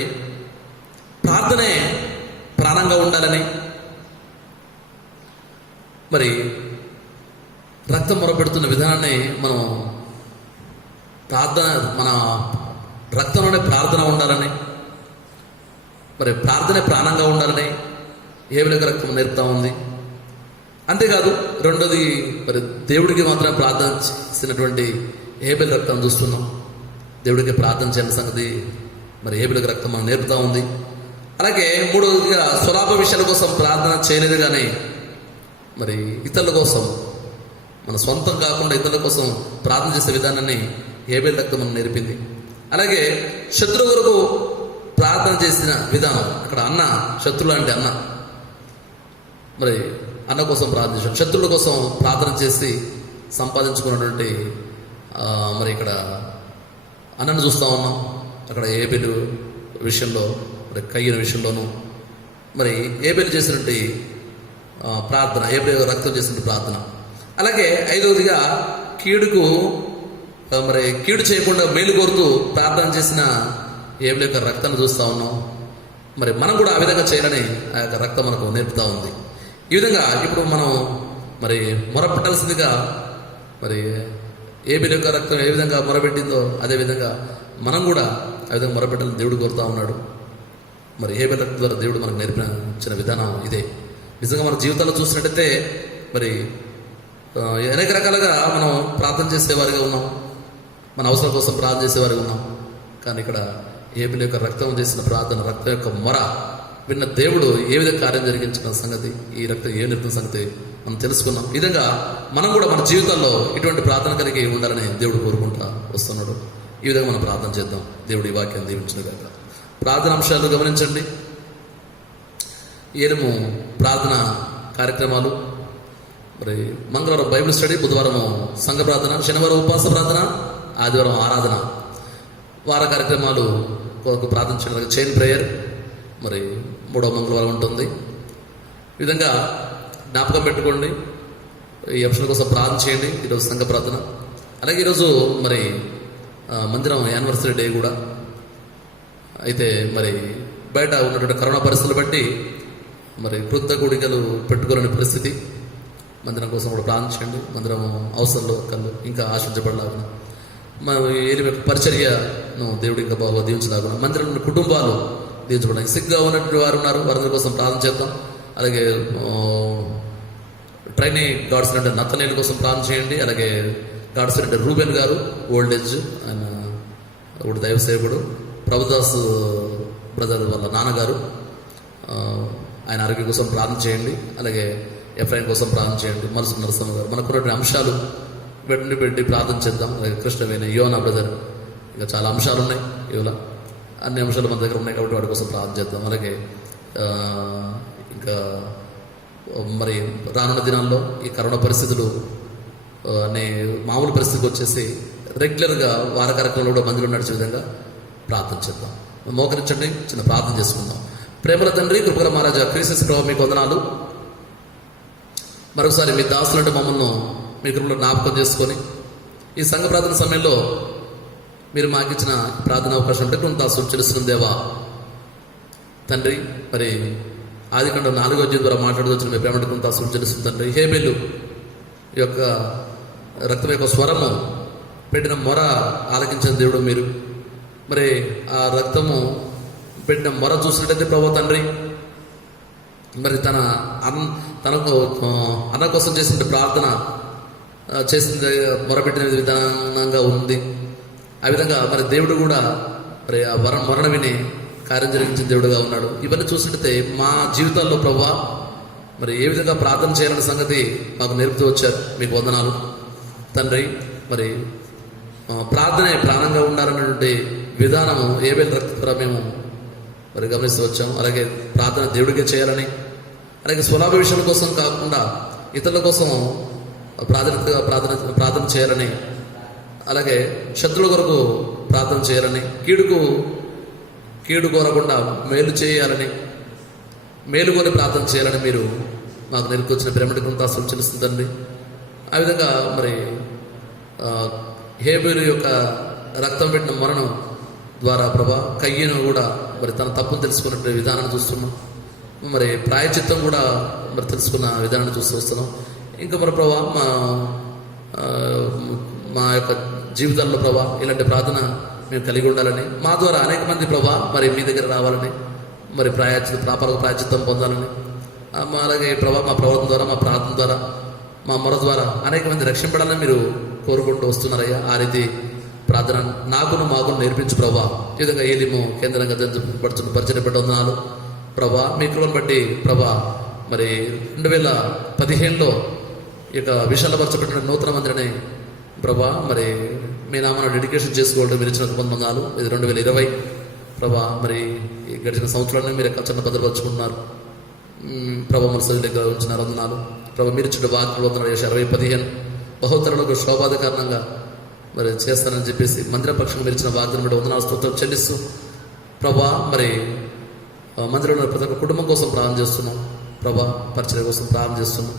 ప్రార్థనే ప్రాణంగా ఉండాలని, మరి రక్తం మొరపెడుతున్న విధానాన్ని మనం మన రక్తంలోనే ప్రార్థన ఉండాలని, మరి ప్రార్థనే ప్రాణంగా ఉండాలని ఏబేలు యొక్క రక్తం నేర్పుతా ఉంది. అంతేకాదు, రెండోది మరి దేవుడికి మాత్రం ప్రార్థన చేసినటువంటి ఏబేలు రక్తం చూస్తున్నాం. దేవుడికి ప్రార్థన చేయని సంగతి మరి ఏబేలు రక్తం మనం నేర్పుతా ఉంది. అలాగే మూడవదిగా స్వలాభ విషయాల కోసం ప్రార్థన చేయలేదు, కానీ మరి ఇతరుల కోసం, మన సొంతం కాకుండా ఇతరుల కోసం ప్రార్థన చేసే విధానాన్ని ఏబేలు రక్తం మనం నేర్పింది. అలాగే శత్రువు కొరకు ప్రార్థన చేసిన విధానం, అక్కడ అన్న శత్రువులు అంటే అన్న, మరి అన్న కోసం ప్రార్థించాం, శత్రువుల కోసం ప్రార్థన చేసి సంపాదించుకున్నటువంటి మరి ఇక్కడ అన్నను చూస్తూ ఉన్నాం. అక్కడ ఏబేలు విషయంలో, మరి కయ్యన విషయంలోనూ మరి ఏబేలు చేసినటువంటి ప్రార్థన, ఏబేలు రక్తం చేసినటువంటి ప్రార్థన. అలాగే 5వదిగా కీడుకు మరి కీడు చేయకుండా మేలు కోరుతూ ప్రార్థన చేసిన ఏబేలు యొక్క రక్తాన్ని చూస్తూ ఉన్నాం. మరి మనం కూడా ఆ విధంగా చేయాలని ఆ యొక్క రక్తం మనకు నేర్పుతా ఉంది. ఈ విధంగా ఇప్పుడు మనం మరి మొరపెట్టాల్సిందిగా, మరి ఏబేలు యొక్క రక్తం ఏ విధంగా మొరపెట్టిందో అదేవిధంగా మనం కూడా ఆ విధంగా మొరపెట్టాలని దేవుడు కోరుతా ఉన్నాడు. మరి ఏబేలు రక్తం ద్వారా దేవుడు మనకు నేర్పించిన విధానం ఇదే. నిజంగా మన జీవితాల్లో చూసినట్టయితే మరి అనేక రకాలుగా మనం ప్రార్థన చేసేవారిగా ఉన్నాం, మన అవసరం కోసం ప్రార్థన చేసేవారిగా ఉన్నాం. కానీ ఇక్కడ ఏబేలు యొక్క రక్తం చేసిన ప్రార్థన, రక్తం యొక్క మొర విన్న దేవుడు ఏ విధంగా కార్యం జరిగించిన సంగతి, ఈ రక్తం ఏ నిర్ణయం సంగతి మనం తెలుసుకున్నాం. ఈ విధంగా మనం కూడా మన జీవితాల్లో ఇటువంటి ప్రార్థన కలిగి ఉండాలని దేవుడు కోరుకుంటా వస్తున్నాడు. ఈ విధంగా మనం ప్రార్థన చేద్దాం. దేవుడి వాక్యం దీవించునుగాక. ప్రార్థన అంశాలు గమనించండి. ఏలము ప్రార్థన కార్యక్రమాలు, మరి మంగళవారం బైబిల్ స్టడీ, బుధవారం సంఘ ప్రార్థన, శనివారం ఉపవాస ప్రార్థన, ఆదివారం ఆరాధన. వార కార్యక్రమాలు కొరకు ప్రార్థించడానికి చైన్ ప్రేయర్ మరి 3వ మంగళవారం ఉంటుంది. ఈ విధంగా జ్ఞాపకం పెట్టుకోండి. ఈ అంశాల కోసం ప్రార్థన చేయండి. ఈరోజు సంఘ ప్రార్థన. అలాగే ఈరోజు మరి మందిరం యానివర్సరీ డే కూడా. అయితే మరి బయట ఉన్నటువంటి కరోనా పరిస్థితులు బట్టి మరి కృత గుడికలు పెట్టుకోలేని పరిస్థితి. మందిరం కోసం కూడా ప్రార్థించండి. మందిరం అవసరంలో కళ్ళు ఇంకా ఆశించబడలాగా, మన ఏలి పరిచర్యను దేవుడు ఇంకా బాగా దీవించలాగా, మందిరంలో కుటుంబాలు దీవించబడడానికి సిగ్గా ఉన్నటువంటి వారు ఉన్నారు, వారందరి కోసం ప్రార్థన చేద్దాం. అలాగే ట్రైనింగ్ గాడ్స్ అంటే నత్తనేల కోసం ప్రార్థన చేయండి. అలాగే గాడ్స్ అంటే రూబెన్ గారు, ఓల్డ్ ఏజ్, ఆయన ఒక దైవ సేవకుడు. ప్రభుదాస్ బ్రదర్ వాళ్ళ నాన్నగారు, ఆయన ఆరోగ్యం కోసం ప్రార్థన చేయండి. అలాగే ఎఫ్ఐఎన్ కోసం ప్రార్థన చేయండి. మనసు నరసింహ గారు. మనకున్నటువంటి అంశాలు వెంటనే పెట్టి ప్రార్థన చేద్దాం. అలాగే కృష్ణవేణి, యోనా బ్రదర్, ఇంకా చాలా అంశాలు ఉన్నాయి. ఇవాళ అన్ని అంశాలు మన దగ్గర ఉన్నాయి కాబట్టి వాటి కోసం ప్రార్థన చేద్దాం. అలాగే ఇంకా మరి రానున్న దినాల్లో ఈ కరోనా పరిస్థితులు అనే మామూలు పరిస్థితికి వచ్చేసి రెగ్యులర్గా వార కార్యక్రమంలో కూడా మందిలో నడిచే విధంగా ప్రార్థన చేద్దాం. మోకరించండి, చిన్న ప్రార్థన చేసుకుందాం. ప్రేమల తండ్రి, కృపగల మహారాజా, క్రీస్తు ప్రభావ మీకు వందనాలు. మరొకసారి మీ దాసులంటే మమ్మల్ని మీ కృపలో జ్ఞాపకం చేసుకొని ఈ సంఘ ప్రార్థన సమయంలో మీరు మాకు ఇచ్చిన ప్రార్థన అవకాశం అంటే కొంత తెలుసుకున్న దేవా తండ్రి. మరి ఆదికాండం 4వ అధ్యాయం ద్వారా మాట్లాడుతూ వచ్చిన మీ ప్రేమ కొంత తెలుస్తుంది తండ్రి. హేబేలు యొక్క రక్తం యొక్క స్వరము పెట్టిన మొర ఆలకించిన దేవుడు మీరు. మరి ఆ రక్తము పెట్టిన మొర చూసినట్టయితే ప్రభు తండ్రి, మరి తనకు అన్న కోసం చేసిన ప్రార్థన చేసిన మొరపెట్టిన విధానంగా ఉంది. ఆ విధంగా మరి దేవుడు కూడా మరి ఆ మరణ విని కార్యం జరిగించిన దేవుడుగా ఉన్నాడు. ఇవన్నీ చూసినట్టయితే మా జీవితాల్లో ప్రభు మరి ఏ విధంగా ప్రార్థన చేయాలనే సంగతి మాకు నేర్పుతూ వచ్చారు. మీకు వందనాలు తండ్రి. మరి ప్రార్థనే ప్రాణంగా ఉండాలన్నటువంటి విధానము ఏబేలు రక్తం ద్వారా మేము మరి గమనిస్తూ వచ్చాము. అలాగే ప్రార్థన దేవుడికే చేయాలని, అలాగే స్వలాభ విషయాల కోసం కాకుండా ఇతరుల కోసం ప్రార్థన చేయాలని, అలాగే శత్రువుల కొరకు ప్రార్థన చేయాలని, కీడు కోరకుండా మేలు చేయాలని, మేలు కోరి ప్రార్థన చేయాలని మీరు మాకు నెలకొచ్చిన పిరమిడ్ కృతాస్తులు చెల్లిస్తుందండి. ఆ విధంగా మరి హేబేలు యొక్క రక్తం పెట్టిన మరణం ద్వారా ప్రభా కయ్యను కూడా మరి తన తప్పును తెలుసుకున్న విధానాన్ని చూస్తున్నాం. మరి ప్రాయచిత్తం కూడా మరి తెలుసుకున్న విధానాన్ని చూస్తూ వస్తున్నాం. ఇంకా మరి ప్రభా మా యొక్క జీవితాల్లో ప్రభా ఇలాంటి ప్రార్థన మేము కలిగి ఉండాలని, మా ద్వారా అనేక మంది ప్రభా మరి మీ దగ్గర రావాలని, మరి ప్రాయచిత్తం పొందాలని, అలాగే ప్రభా మా ప్రవర్తన ద్వారా, మా ప్రార్థన ద్వారా, మా మొర ద్వారా అనేక మంది రక్షింపడాలని మీరు కోరుకుంటూ వస్తున్నారయ్యా. ఆ రీతి ప్రార్థన మాకు నేర్పించు ప్రభా. ఈ విధంగా ఏలిము కేంద్రంగా పరిచయపడుతున్నాను ప్రభా. మీ కృపను బట్టి ప్రభా మరి 2015లో ఇక విశాలపరచబడిన నూతన మందిరని ప్రభా మరి మీ నామాన్ని డెడికేషన్ చేసుకోవడం మీరు ఇచ్చిన వందనాలు. ఇది 2020 ప్రభా. మరి గడిచిన సంవత్సరాన్ని మీరు ఎక్కడ చిన్న భద్రపరుచుకుంటున్నారు ప్రభా. మన సైడ్గా ఉంచిన వందనాలు ప్రభా. మీరు ఇచ్చిన వాక్యం 2015 బహుతరులకు శోభాధికారణంగా మరి చేస్తానని చెప్పేసి మందిర పక్షంగా మీరు ఇచ్చిన వాగ్దానం బట్టి వందనాలు స్తోత్రం చెల్లిస్తూ ప్రభా మరి మందిరంలో ప్రతి ఒక్క కుటుంబం కోసం ప్రార్థన చేస్తున్నాం ప్రభా. పరిచర్య కోసం ప్రార్థన చేస్తున్నాం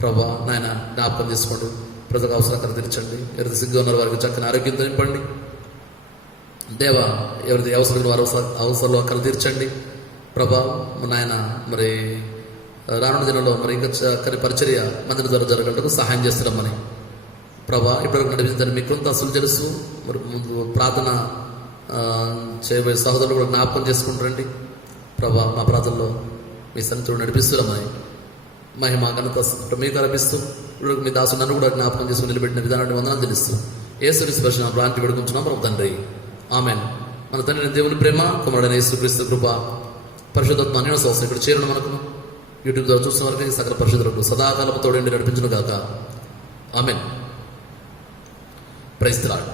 ప్రభా. నాయన జ్ఞాపకం చేసుకోండి, ప్రజలకు అవసరం తీర్చండి. ఎవరిది సిగ్గు ఉన్నారు వారికి చక్కని ఆరోగ్యంతో నింపండి దేవా. ఎవరిది అవసరం వారి అవసరంలో అక్కడ తీర్చండి ప్రభా. నాయన మరి రానున్న దినంలో మరి ఇంకా చక్కని పరిచర్య మందిరం ద్వారా జరగడానికి సహాయం చేస్తున్నామని ప్రభా. ఇప్పటివరకు నడిపించని మీ కృత అసలు తెలుసు. మరి ముందు ప్రార్థన చేయబోయే సహోదరులు కూడా జ్ఞాపకం చేసుకుంటారండి ప్రభా. మా ప్రార్థనలో మీ సన్నిధిలో నడిపిస్తున్నామని మహిమ ఘనత మీకు అర్పిస్తూ ఇప్పుడు మీ దాసు నన్ను కూడా జ్ఞాపకం చేసుకుని నిలబెట్టిన విధానాన్ని వందనాలు తెలుస్తూ యేసు స్పర్శన ప్రాంతి పెడుకుంటున్నాం మనం తండ్రి. ఆమెన్. మన తండ్రి దేవుని ప్రేమ, కుమారుడైన యేసుక్రీస్తు కృప, పరిశుద్ధాత్మ అన్యోన్య సహవాసం ఇక్కడ చేరడం మనకు యూట్యూబ్ ద్వారా చూస్తున్న వరకు సకల పరిశుద్ధులకు సదాకాలం తోడండి నడిపించును గాక. ఆమెన్. Praise the lord.